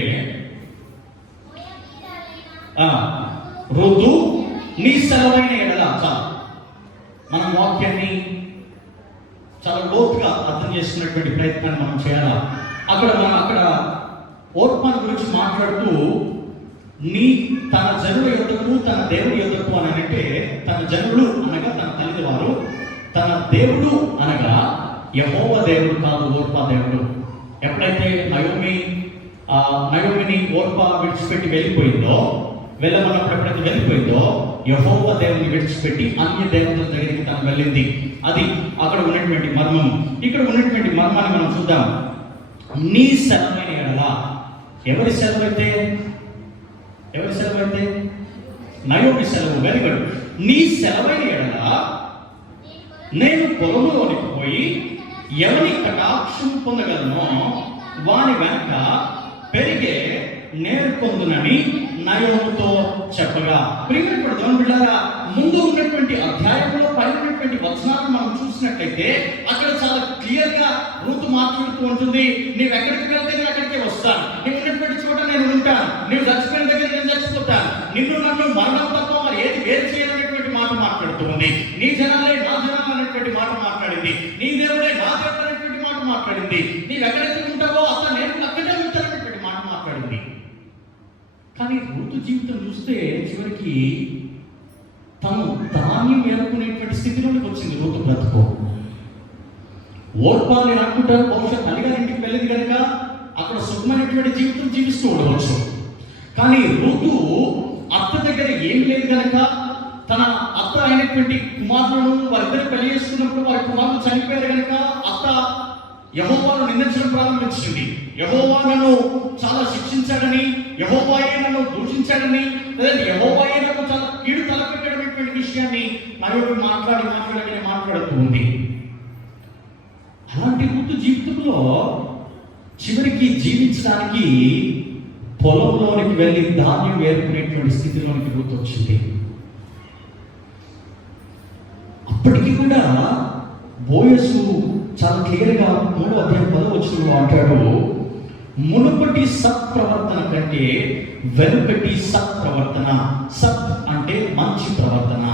రూతు నీ సెలవైన ఎడల, మనం వాక్యాన్ని చాలా లోతుగా అర్థం చేసుకునేటువంటి ప్రయత్నాన్ని మనం చేయాలా. అక్కడ ఓర్పాను గురించి మాట్లాడుతూ తన జనుల యొద్దకు తన దేవుడి యొద్దకు అని అంటే, తన జనులు అనగా తన తల్లి వారు, తన దేవుడు అనగా యెహోవా దేవుడు కాదు, ఓర్పా దేవుడు. ఎప్పుడైతే నయోమిని ఓర్పా విడిచిపెట్టి వెళ్ళమన్నప్పుడు ఎప్పుడైతే వెళ్ళిపోయిందో, యెహోవా దేవుని విడిచిపెట్టి అన్య దేవతల దగ్గరికి తను వెళ్ళింది. అది అక్కడ ఉన్నటువంటి మర్మం. ఇక్కడ ఉన్నటువంటి మర్మాన్ని మనం చూద్దాం. నీ సెలవైన ఎడల, ఎవరి సెలవైతే నయోమి సెలవు. Very good. నీ సెలవైన ఎడల నేను పొలంలోనికి పోయి ఎవరి కటాక్షం పొందగలనో వాని వెనక పెరిగే నేను పొందునని నయోమితో చెప్పగా. ప్రియమైనటువంటి దేవుని బిడ్డలారా, ముందు ఉన్నటువంటి అధ్యాయంలో పైన ఉన్నటువంటి వచనాలను మనం చూసినట్లయితే అక్కడ చాలా క్లియర్ గా రూతు మాట్లాడుతూ ఉంటుంది, నీవు ఎక్కడికి వెళ్తే నేను అక్కడికే వస్తాను, నీవు ఉన్నటువంటి చోట నేను ఉంటాను, నీవు చచ్చిపోయిన దగ్గర నేను చచ్చిపోతాను, నన్ను మరణం తప్ప మరి ఏది వేరు చేయాలనేటువంటి మాట మాట్లాడుతూ ఉంది. నీ జనాలే నా జనాలు అనేటువంటి మాట మాట్లాడింది, నీ దేవుడే నా దేవుడు అనేటువంటి మాట మాట్లాడింది, నీవు ఎక్కడైతే ఉంటావో అసలు నేను అక్కడే ఉంటాననేటువంటి మాట మాట్లాడింది. కానీ రూతు జీవితం చూస్తే చివరికి తను ధాన్యం ఏరుకునేటువంటి స్థితిలోకి వచ్చింది రూతు బ్రతుకు. ఓర్పా నేను అనుకుంటాను బహుశా తల్లిగారింటికి వెళ్ళింది కనుక అక్కడ సుఖమైనటువంటి జీవితం జీవిస్తూ ఉండవచ్చు. కానీ రూతు అత్త దగ్గర ఏం లేదు కనుక తన అత్త అయినటువంటి కుమారులను వారిద్దరు పెళ్లి చేసుకున్నప్పుడు వారి కుమారులు చనిపోయారు కనుక అత్త యెహోవాను నిందించడం ప్రారంభించింది. యెహోవా నన్ను చాలా శిక్షించాడని, యెహోవాయే నన్ను దూషించాడని, లేదంటే యెహోవాయే నాకు చాలా కీడు తలపెట్టడం విషయాన్ని నయోమి మాట్లాడుతూ ఉంది. అలాంటి రూతు జీవితంలో చివరికి జీవించడానికి పొలంలోనికి వెళ్ళి ధాన్యం వేరుకునేటువంటి స్థితిలోనికి రూతు వచ్చింది. అప్పటికి కూడా బోయసు చాలా క్లియర్గా 3వ అధ్యాయం 10వ వచనంలో అంటాడు, మునుపటి సత్ప్రవర్తన కంటే వెనుకటి సత్ప్రవర్తన. సత్ అంటే మంచి ప్రవర్తన.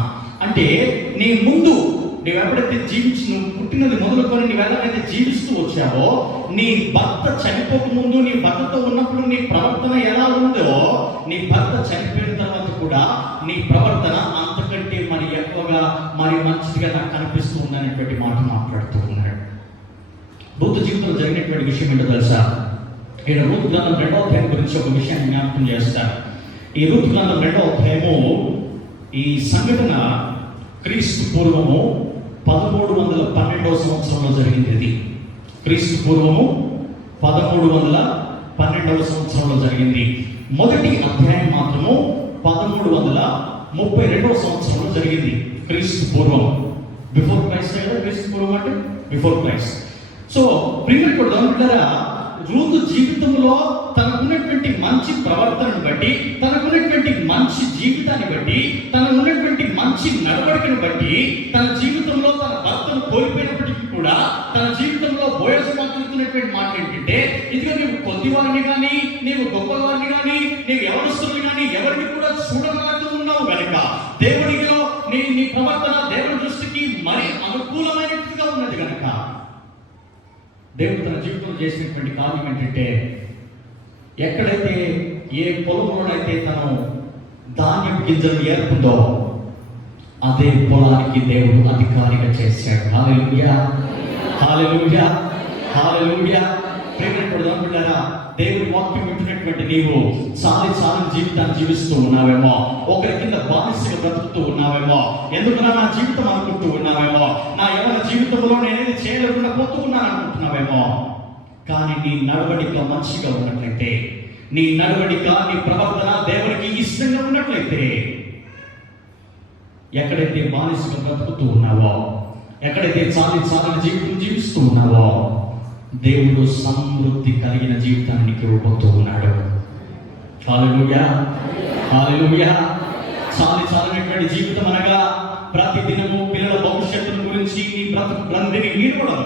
అంటే నీ ముందు నువ్వు ఎప్పుడైతే నువ్వు పుట్టినది మొదలుకొని నువ్వు ఎలాగైతే జీవిస్తూ వచ్చావో, నీ భర్త చనిపోక ముందు నీ భర్తతో ఉన్నప్పుడు నీ ప్రవర్తన ఎలా ఉందో, నీ భర్త చనిపోయిన తర్వాత కూడా నీ ప్రవర్తన అంతకంటే మరి ఎక్కువగా మరి మంచిదిగా నాకు కనిపిస్తూ ఉందనేటువంటి మాట మాట్లాడుతూ ఉన్నాడు. రూతు జీవితంలో జరిగినటువంటి విషయం ఏంటో తెలుసా? ఈయన రూతు గ్రంథం 2వ అధ్యాయం గురించి ఒక విషయాన్ని జ్ఞాపకం చేస్తారు. ఈ రూతు గ్రంథం 2వ అధ్యాయము, ఈ సంఘటన క్రీస్తు పూర్వము 1312వ సంవత్సరంలో జరిగింది. ఇది క్రీస్తు పూర్వము 1312వ సంవత్సరంలో జరిగింది. మొదటి అధ్యాయం మాత్రము 1332వ సంవత్సరంలో జరిగింది. క్రీస్తు పూర్వం, బిఫోర్ క్రైస్ట్. క్రీస్తు పూర్వం అంటే బిఫోర్ క్రైస్ట్. సో ప్రియమైనటువంటి రూతు జీవితంలో తనకున్నటువంటి మంచి ప్రవర్తనను బట్టి, తనకున్నటువంటి మంచి జీవితాన్ని బట్టి, తనకున్నటువంటి మంచి నడవడికను బట్టి, తన జీవితంలో తన భర్తను కోల్పోయినప్పటికీ కూడా తన జీవితంలో బోయసు మాట్లాడుతున్నటువంటి మాట ఏంటంటే, ఇదిగో నీవు కొద్దివారిని కానీ, నీవు గొప్పవారిని కానీ, నీవు యవనస్తుల్ని కానీ ఎవరిని కూడా చూడనట్టు ఉన్నావు కనుక దేవుడిలో నీ ప్రవర్తన దేవుడి దృష్టికి మరి అనుకూలమైనట్టుగా ఉన్నది కనుక దేవుడు తన జీవితంలో చేసినటువంటి కార్యం ఏంటంటే, ఎక్కడైతే ఏ పొలంలోనైతే తను ధాన్యం గింజలు ఏర్పుందో, అదే పొలానికి దేవుడు అధికారిగా చేశాడు. హల్లెలూయా, హల్లెలూయా, హల్లెలూయా. ప్రేమపడదాం. దేవుడి వాక్యం వింటున్నటువంటి నీవు చాలని జీవితాన్ని జీవిస్తూ ఉన్నావేమో, ఒకరి కింద బానిసగా బ్రతుకుతూ ఉన్నావేమో, ఎందుకున్నా నా జీవితం అనుకుంటూ ఉన్నావేమో, నా యవ్వన జీవితంలో నేనేది చేయలేకుండా పోతూ ఉన్నాను అనుకుంటున్నావేమో. కానీ నీ నడవడిక మంచిగా ఉన్నట్లయితే, నీ నడవడిక, నీ ప్రవర్తన దేవుడికి ఇష్టంగా ఉన్నట్లయితే, ఎక్కడైతే బానిసగా బ్రతుకుతూ ఉన్నావో, ఎక్కడైతే చాలని జీవితం జీవిస్తూ ఉన్నావో, దేవుడు సమృద్ధి కలిగిన జీవితాన్ని నీకు ఇవ్వబోతూ ఉన్నాడు. హల్లెలూయా, హల్లెలూయా. చాలినటువంటి జీవితం అనగా ప్రతి దినము పిల్లల భవిష్యత్తును గురించి, నీ బ్రతుకు గ్రంథిని నీడవడం,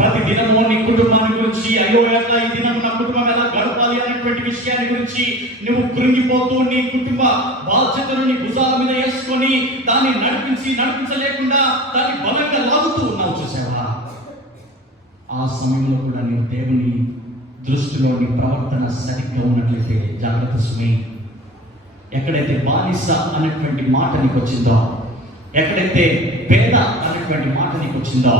ప్రతి దినము నీ కుటుంబాన్ని గురించి, అయ్యో ఎట్లా ఈ దినం నా కుటుంబం ఎలా గడపాలి అనేటువంటి విషయాన్ని గురించి నువ్వు కృంగిపోతూ నీ కుటుంబ బాధ్యతను నీ భుజాల మీద వేసుకొని దాన్ని నడిపించలేకుండా దాన్ని బలంగా లాగుతూ ఉన్నావు. చూసావా? ఆ సమయంలో కూడా నేను దేవుని దృష్టిలో నీ ప్రవర్తన సరిగ్గా ఉన్నట్లయితే జాగ్రత్త సుమి. ఎక్కడైతే బానిస అనేటువంటి మాట నీకు వచ్చిందో, ఎక్కడైతే పేద అనేటువంటి మాట నీకు వచ్చిందో,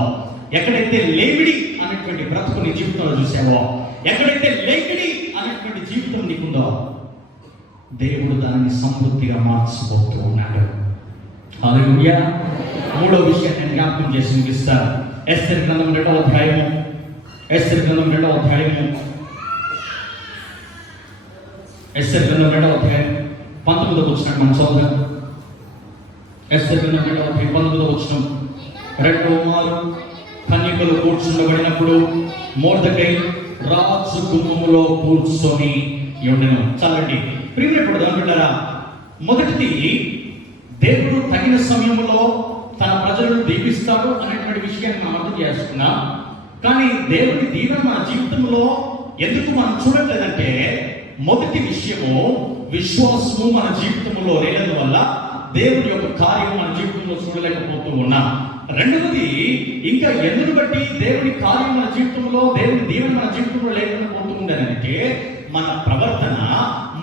ఎక్కడైతే లేమిడి అనేటువంటి బ్రతుకు నీ జీవితంలో చూసావో, ఎక్కడైతే లేమిడి అనేటువంటి జీవితం నీకుందో, దేవుడు దానిని సమృద్ధిగా మార్చబోతూ ఉన్నాడు. హల్లెలూయా. మూడో విషయాన్ని నేను జ్ఞాపకం చేసి ముగిస్తాను. ఎస్తేరు గ్రంథం 2వ అధ్యాయము, ఎస్తేరు గ్రంథం 2వ అధ్యాయము, ఎస్తేరు గ్రంథం 2వ అధ్యాయం 19వ వచనం మనం చదువుదాం. ఎస్తేరు గ్రంథం 2వ అధ్యాయం 19వ వచనం. రెండో మారు కన్యకలు కూర్చుండబడినప్పుడు మొర్దెకై రాజు గుమ్మములో కూర్చొని ఉండెను. చాలండి. ప్రియమైనప్పుడు అనుకుంటారా, మొదటిది దేవుడు తగిన సమయంలో తన ప్రజలను దీవిస్తాడు అనేటువంటి విషయాన్ని మనం అర్థం చేసుకున్నాం. కానీ దేవుడి దీవెన మన జీవితంలో ఎందుకు మనం చూడట్లేదంటే, మొదటి విషయము విశ్వాసము మన జీవితంలో లేనందువల్ల దేవుడి యొక్క కార్యం మన జీవితంలో చూడలేకపోతూ ఉన్నాం. రెండవది, ఇంకా ఎందుకు బట్టి దేవుడి కార్యం మన జీవితంలో, దేవుడి దీవెన మన జీవితంలో లేకుండా పోతూ ఉండనంటే, మన ప్రవర్తన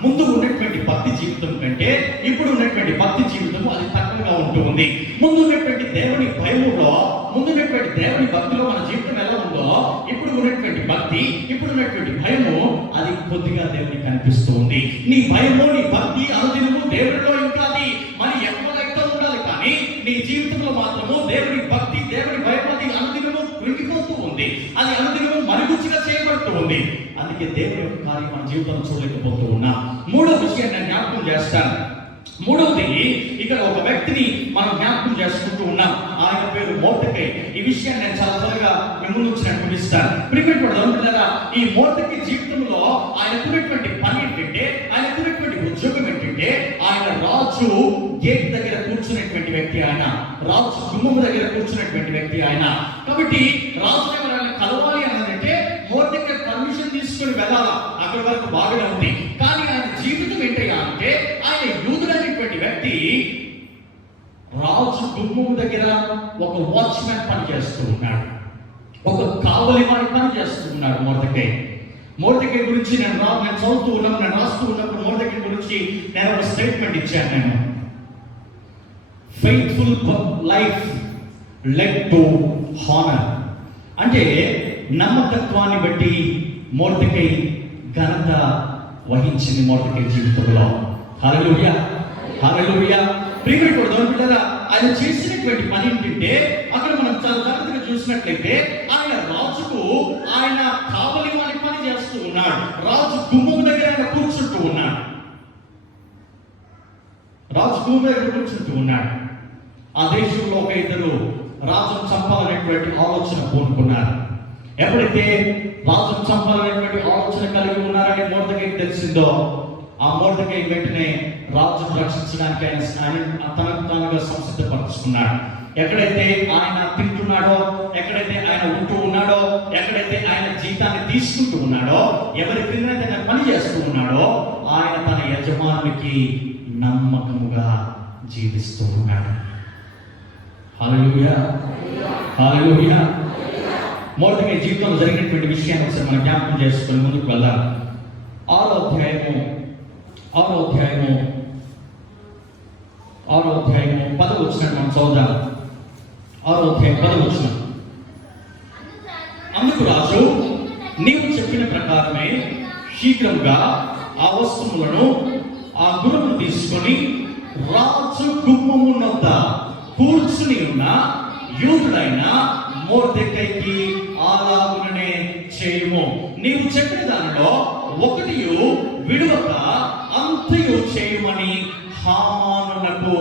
ముందు ఉన్నటువంటి భక్తి జీవితం కంటే ఇప్పుడు ఉన్నటువంటి భక్తి జీవితం అది తక్కువగా ఉంటూ ఉంది. ముందు ఉన్నటువంటి దేవుని భయములో, ముందు ఉన్నటువంటి దేవుని భక్తిలో మన జీవితం ఎలా ఉందో, ఇప్పుడు ఉన్నటువంటి భక్తి, ఇప్పుడు ఉన్నటువంటి భయము అది కొద్దిగా దేవునికి కనిపిస్తూ ఉంది. నీ భయము, నీ భక్తి అనుదినము దేవుడిలో ఇంకా అది మరి ఎక్కువ ఉండాలి. కానీ నీ జీవితంలో మాత్రము దేవుని భక్తి, దేవుని భయం అది అనుదినము కృంగిపోతూ ఉంది. అది అనుదినము మరుగుజ్జుగా చేయబడుతూ ఉంది. అందుకే దేవుని యొక్క కార్యం మన జీవితంలో చూడలేకపోతూ ఉన్నా. మూడో విషయాన్ని నేను జ్ఞాపకం చేస్తాను. మూడవది, ఇక్కడ ఒక వ్యక్తిని మనం జ్ఞాపకం చేసుకుంటూ ఉన్నాం. ఆయన పేరు మొర్దెకై. ఈ విషయాన్ని నేను చాలా త్వరగా మిమ్మల్ని నుంచి నేను చూపిస్తాను. ప్రియమైనటువంటి ఈ మొర్దెకై జీవితంలో ఆయనకున్నటువంటి పని ఏంటంటే, ఆయనకున్నటువంటి ఉద్యోగం ఏంటంటే, ఆయన రాజు గేట్ దగ్గర కూర్చున్నటువంటి వ్యక్తి, ఆయన రాజు గుమ్మము దగ్గర కూర్చున్నటువంటి వ్యక్తి ఆయన. కాబట్టి రాజు దగ్గర ఆయన కలవాలి అన్నదంటే మొర్దెకై పర్మిషన్ తీసుకొని వెళ్ళాలా. అక్కడి వరకు బాగానే ఉంది. కానీ ఆయన జీవితం ఏంటయ్యా అంటే, ఆయన యూదుడైనటువంటి వ్యక్తి రాజు గుమ్మము దగ్గర ఒక వాచ్మెన్ పని చేస్తూ ఉన్నాడు, ఒక కావలి వాడి పని చేస్తూ ఉన్నాడు మొర్దెకై గురించి నేను చదువుతూ ఉన్నాను, నేను రాస్తూ ఉన్నప్పుడు మొర్దెకై గురించి నేను ఒక స్టేట్మెంట్ ఇచ్చాను. నేను faithful life led to honour అంటే, నమ్మకత్వాన్ని బట్టి మొర్దెకై ఘనత వహించింది మొర్దెకై జీవితంలో. హల్లెలూయా, హల్లెలూయా. ప్రియమైనటువంటి ఆయన చేసినటువంటి పని ఏంటంటే, అక్కడ మనం చాలా జాగ్రత్తగా చూసినట్లయితే, ఆయన రాజుకు ఆయన కావలి వాడి పని చేస్తూ ఉన్నాడు. రాజు గుమ్మం దగ్గర ఆయన కూర్చుంటూ ఉన్నాడు. రాజు గుమ్మం దగ్గర కూర్చుంటూ ఉన్నాడు. ఆ దేశంలో ఒక ఇద్దరు రాజును చంపాలనేటువంటి ఆలోచన పూనుకున్నారు. ఎప్పుడైతే రాజును చంపాలనేటువంటి ఆలోచన కలిగి ఉన్నారని మొర్దెకైకి తెలిసిందో, ఆ మొర్దెకై వెంటనే రాజును రక్షించడానికి ఆయన తనకు తానుగా సంసిద్ధపరుచుకున్నాడు. ఎక్కడైతే ఆయన తింటున్నాడో, ఎక్కడైతే ఆయన ఉంటూ ఉన్నాడో, ఎక్కడైతే ఆయన జీతాన్ని తీసుకుంటూ ఉన్నాడో, ఎవరి క్రిందైతే ఆయన పని చేస్తూ ఉన్నాడో, ఆయన తన యజమానునికి నమ్మకముగా జీవిస్తూ ఉన్నాడు. హల్లెలూయా, హల్లెలూయా. మొర్దెకై జీవితంలో జరిగినటువంటి విషయాన్ని ఒకసారి మనం జ్ఞాపకం చేసుకొని ముందుకు వెళ్దాం. 6వ అధ్యాయము 6వ అధ్యాయము 10వ వచనం మనం చదువుదాం. 6వ అధ్యాయం 10వ వచనం. అందుకు రాజు, నీవు చెప్పిన ప్రకారమే శీఘ్రంగా ఆ వస్తువులను, ఆ గురువును తీసుకొని రాజు గుమ్మము వద్ద కూర్చుని ఉన్న యూదుడైన మొర్దెకైకి అలాగుననే చేయుము. నీవు చెప్పిన దానిలో ఒకటియు విడువక అంతయు చేయమని హామానునకు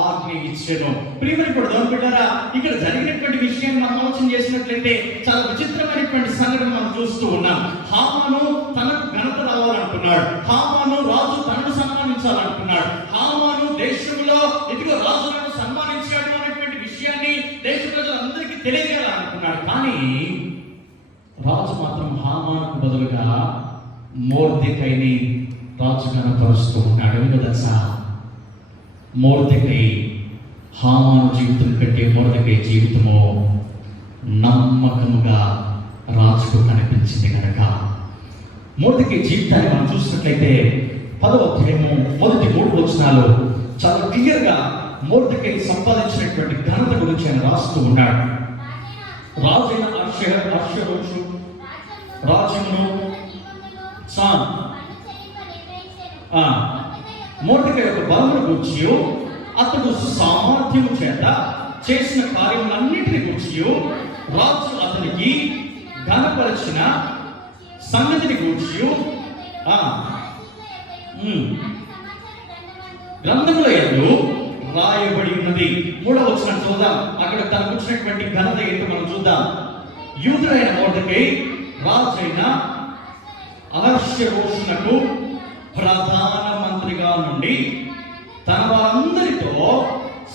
ఆజ్ఞ ఇచ్చెను. ప్రియమైన బిడ్డలారా, ఇక్కడ జరిగినటువంటి విషయాన్ని మనం ఆలోచన చేసినట్లయితే చాలా విచిత్రమైనటువంటి సంఘటన మనం చూస్తూ ఉన్నాం. హామాను తనకు ఘనత రావాలనుకున్నాడు. హామాను రాజు తనను సన్మానించాలనుకున్నాడు. హామాను దేశంలో ఇదిగో రాజు నన్ను సన్మానించాడు అనేటువంటి విషయాన్ని దేశ ప్రజలందరికీ తెలియజేయాలనుకున్నాడు. కానీ రాజు మాత్రం హామానుకు బదులుగా మొర్దెకైని రాజు కనపరుస్తూ ఉన్నాడు. ఎందుకు తెలుసా? మొర్దెకై హామాను జీవితం కంటే మొర్దెకై జీవితము నమ్మకముగా రాజుకు కనిపించింది కనుక మొర్దెకై జీవితాన్ని మనం చూసినట్లయితే 10వ అధ్యాయము మొదటి 3 వచనాలు చాలా క్లియర్గా మొర్దెకై సంపాదించినటువంటి ఘనత గురించి ఆయన రాస్తూ ఉన్నాడు. రాజైన అహష్వేరోషు రాజ్యమును మొర్దెకై యొక్క బలమును గూర్చి, అతడు సామర్థ్యము చేత చేసిన కార్యములన్నిటిని గూర్చి, రాజు అతనికి ఘనపరిచిన సంగతిని గూర్చి గ్రంథముల యందు రాయబడి ఉన్నది. 3వ వచనం చూద్దాం. అక్కడ తనకు వచ్చినటువంటి ఘనత ఏంటో మనం చూద్దాం. యూదుడైన మొర్దెకై రాజైన అహష్వేరోషునకు ప్రధాన మంత్రిగా నుండి తన వారందరితో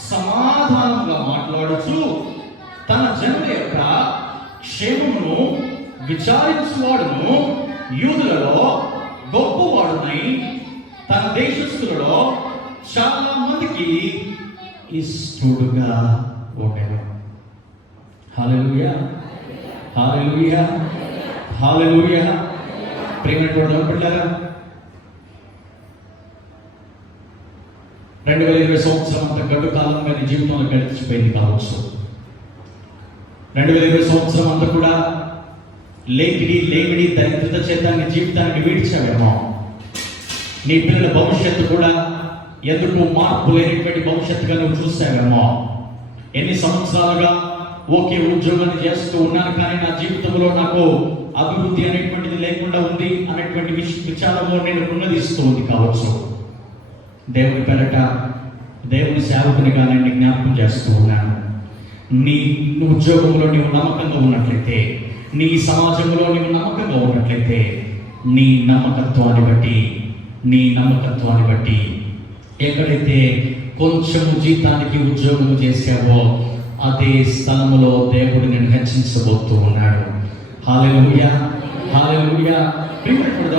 సమాధానంగా మాట్లాడుచు తన జనుల యొక్క క్షేమమును విచారించువాడును, యూదులలో గొప్పవాడునై తన దేశస్థులలో చాలా మందికి ఇష్టడుగా ఉండెను. హల్లెలూయా, హల్లెలూయా, హల్లెలూయా. ప్రియమైనటువంటి బిడ్డలారా, 2020 సంవత్సరం అంత గడ్డు కాలంగా నీ జీవితంలో గడిచిపోయింది కావచ్చు. 2020 సంవత్సరం అంతా కూడా లేమిడి దరిద్రత చేత నీ జీవితాన్ని వీడ్చావేమో. నీ పిల్లల భవిష్యత్తు కూడా ఎందుకు మార్పు లేనటువంటి భవిష్యత్తుగా నువ్వు చూసావేమో. ఎన్ని సంవత్సరాలుగా ఒకే ఉద్యోగాన్ని చేస్తూ ఉన్నాను, కానీ నా జీవితంలో నాకు అభివృద్ధి అనేటువంటిది లేకుండా ఉంది అనేటువంటి విచారము నేను ఉన్నదిస్తూ ఉంది కావచ్చు. దేవుని పెరట దేవుని సేవకునిగా నేను జ్ఞాపకం చేస్తూ ఉన్నాను. నీ ఉద్యోగంలో నీవు నమ్మకంగా ఉన్నట్లయితే, నీ సమాజంలో నీవు నమ్మకంగా ఉన్నట్లయితే, నీ నమ్మకత్వాన్ని బట్టి ఎక్కడైతే కొంచెము జీతానికి ఉద్యోగం చేశావో అదే స్థలములో దేవుడు నేను హెచ్చించబోతూ ఉన్నాడు. హల్లెలూయా, హల్లెలూయా. ప్రియమైనటువంటి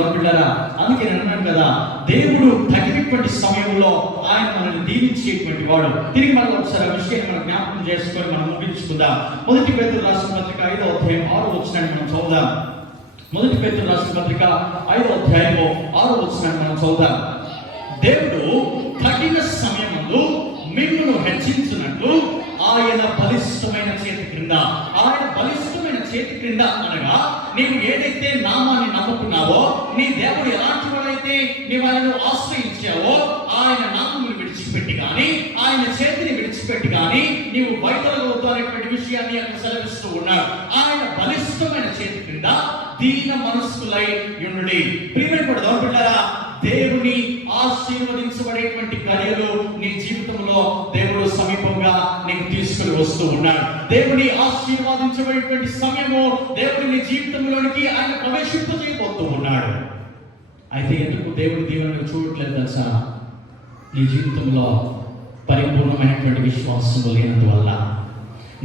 అందుకే నేను అన్నాను కదా, దేవుడు తగినటువంటి సమయంలో ఆయన మనల్ని దీవించేటువంటి వాడు. తిరిగి మనం ఒకసారి ఆ విషయాన్ని మనం జ్ఞాపకం చేసుకొని మనం ముగించుకుందాం. 1 పేతురు రాసిన పత్రిక 5వ అధ్యాయం 6వ వచనాన్ని మనం చదువుదాం. 1 పేతురు రాసిన పత్రిక 5వ అధ్యాయము 6వ వచనాన్ని మనం చదువుదాం. దేవుడు తగిన సమయములో మిమ్మును హెచ్చించినట్లు ఆయన బలిష్టమైన చేతి క్రింద అనగా నీవు ఏదైతే నామాన్ని నమ్ముకున్నావో, నీ దేవుడు ఎలాంటి వాడైతే నీవు ఆయనను ఆశ్రయించావో, ఆయన నామమును విడిచిపెట్టి కానీ, ఆయన చేతిని విడిచిపెట్టి కానీ నీవు బయటలవద్దు అనేటువంటి విషయాన్ని అక్కడ సెలవిస్తూ ఉన్నాడు. ఆయన బలిష్టమైన చేతి క్రింద దీన మనస్కులై యుండుడి. ప్రియమైనటువంటి బిడ్డలారా, దేవుని ఆశీర్వదించబడేటువంటి కార్యాలు నీ జీవితంలో దేవుడు సమీపంగా నీకు తీసుకుని వస్తూ ఉన్నాడు. దేవుని ఆశీర్వదించబడేటువంటి సమయము దేవుడు నీ జీవితంలోనికి ఆయన ప్రవేశింపజేయబోతూ ఉన్నాడు. అయితే ఎందుకు దేవుడి దీవెనను చూడట్లేదు తెలుసా? నీ జీవితంలో పరిపూర్ణమైనటువంటి విశ్వాసము లేనందువల్ల,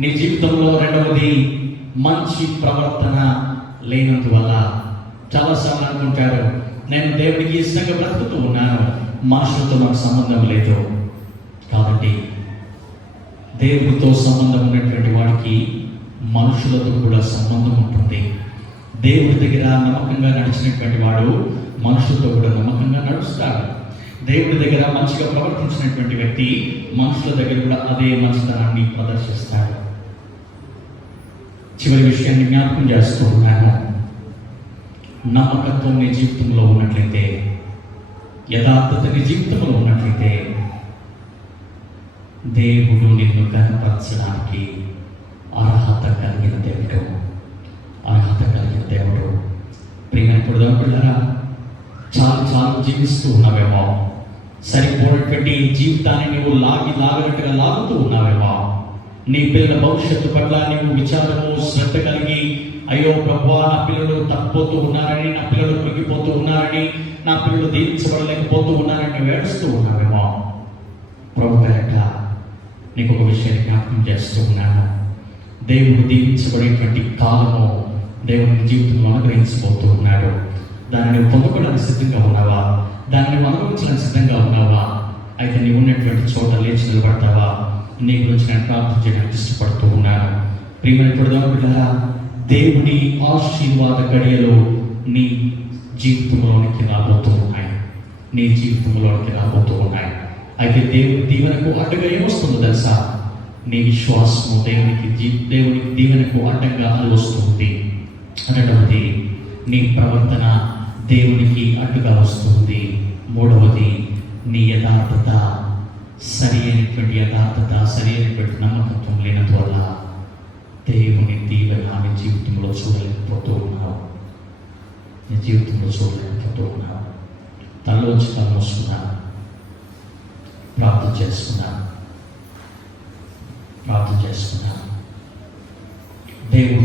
నీ జీవితంలో రెండవది మంచి ప్రవర్తన లేనందువల్ల. చాలాసార్లు అనుకుంటారు, నేను దేవుడికి ఇష్టంగా బ్రతుకుతూ ఉన్నాను, మనుషులతో నాకు సంబంధం లేదు. కాబట్టి దేవుడితో సంబంధం ఉన్నటువంటి వాడికి మనుషులతో కూడా సంబంధం ఉంటుంది. దేవుడి దగ్గర నమ్మకంగా నడిచినటువంటి వాడు మనుషులతో కూడా నమ్మకంగా నడుస్తాడు. దేవుడి దగ్గర మంచిగా ప్రవర్తించినటువంటి వ్యక్తి మనుషుల దగ్గర కూడా అదే మంచితనాన్ని ప్రదర్శిస్తాడు. చివరి విషయాన్ని జ్ఞాపకం చేస్తూ ఉన్నాను. నమ్మకత్వం నీ జీవితంలో ఉన్నట్లయితే, యథార్థత నీ జీవితంలో ఉన్నట్లయితే, దేవుడు నిన్ను కనపరచడానికి అర్హత కలిగిన దేవుడు. ప్రియమైనప్పుడు దేవుడులారా, చాలు జీవిస్తూ ఉన్నావేమో, సరిపోయినటువంటి జీవితాన్ని నువ్వు లాగినట్టుగా లాగుతూ ఉన్నావేమో, నీ పిల్లల భవిష్యత్తు పట్ల నీవు విచారము శ్రద్ధ కలిగి, అయ్యో ప్రభువా, నా పిల్లలు తప్పిపోతూ ఉన్నారని, నా పిల్లలు కృంగిపోతూ ఉన్నారని, నా పిల్లలు దీవించబడలేకపోతూ ఉన్నారని నువ్వు ఏడుస్తూ ఉన్నావేమో, ప్రభు పేరట నీకు ఒక విషయాన్ని జ్ఞాపకం చేస్తూ ఉన్నాను. దేవుడు దీవించబడేటువంటి కాలము దేవుని జీవితంలో అనుగ్రహించబోతూ ఉన్నాడు. దాన్ని నువ్వు పొందుకోవడానికి సిద్ధంగా ఉన్నావా? దాన్ని నువ్వు అనుభవించడానికి సిద్ధంగా ఉన్నావా? అయితే నీవు ఉన్నటువంటి చోట లేచి నిలబడతావా? నీ గురించి నేను ప్రార్థన చేయడానికి ఇష్టపడుతూ ఉన్నాను. ప్రియమైనటువంటి దేవుని ఆశీర్వాద గడియలు నీ జీవితంలోనికి రాబోతూ ఉన్నాయి. అయితే దేవుని దీవెనకు అడ్డుగా ఏమొస్తుందో తెలుసా? నీ విశ్వాసము దేవునికి దీవెనకు అడ్డంగా అది వస్తుంది. రెండవది, నీ ప్రవర్తన దేవునికి అడ్డుగా వస్తుంది. మూడవది, నీ యథార్థత సరి అయినటువంటి నమ్మకత్వం లేనందువల్ల దేవుని దీవెన నీ జీవితంలో చూడలేకపోతూ ఉన్నావు. తనలోంచి తను వస్తున్నా ప్రార్థన చేసుకున్నా దేవుడు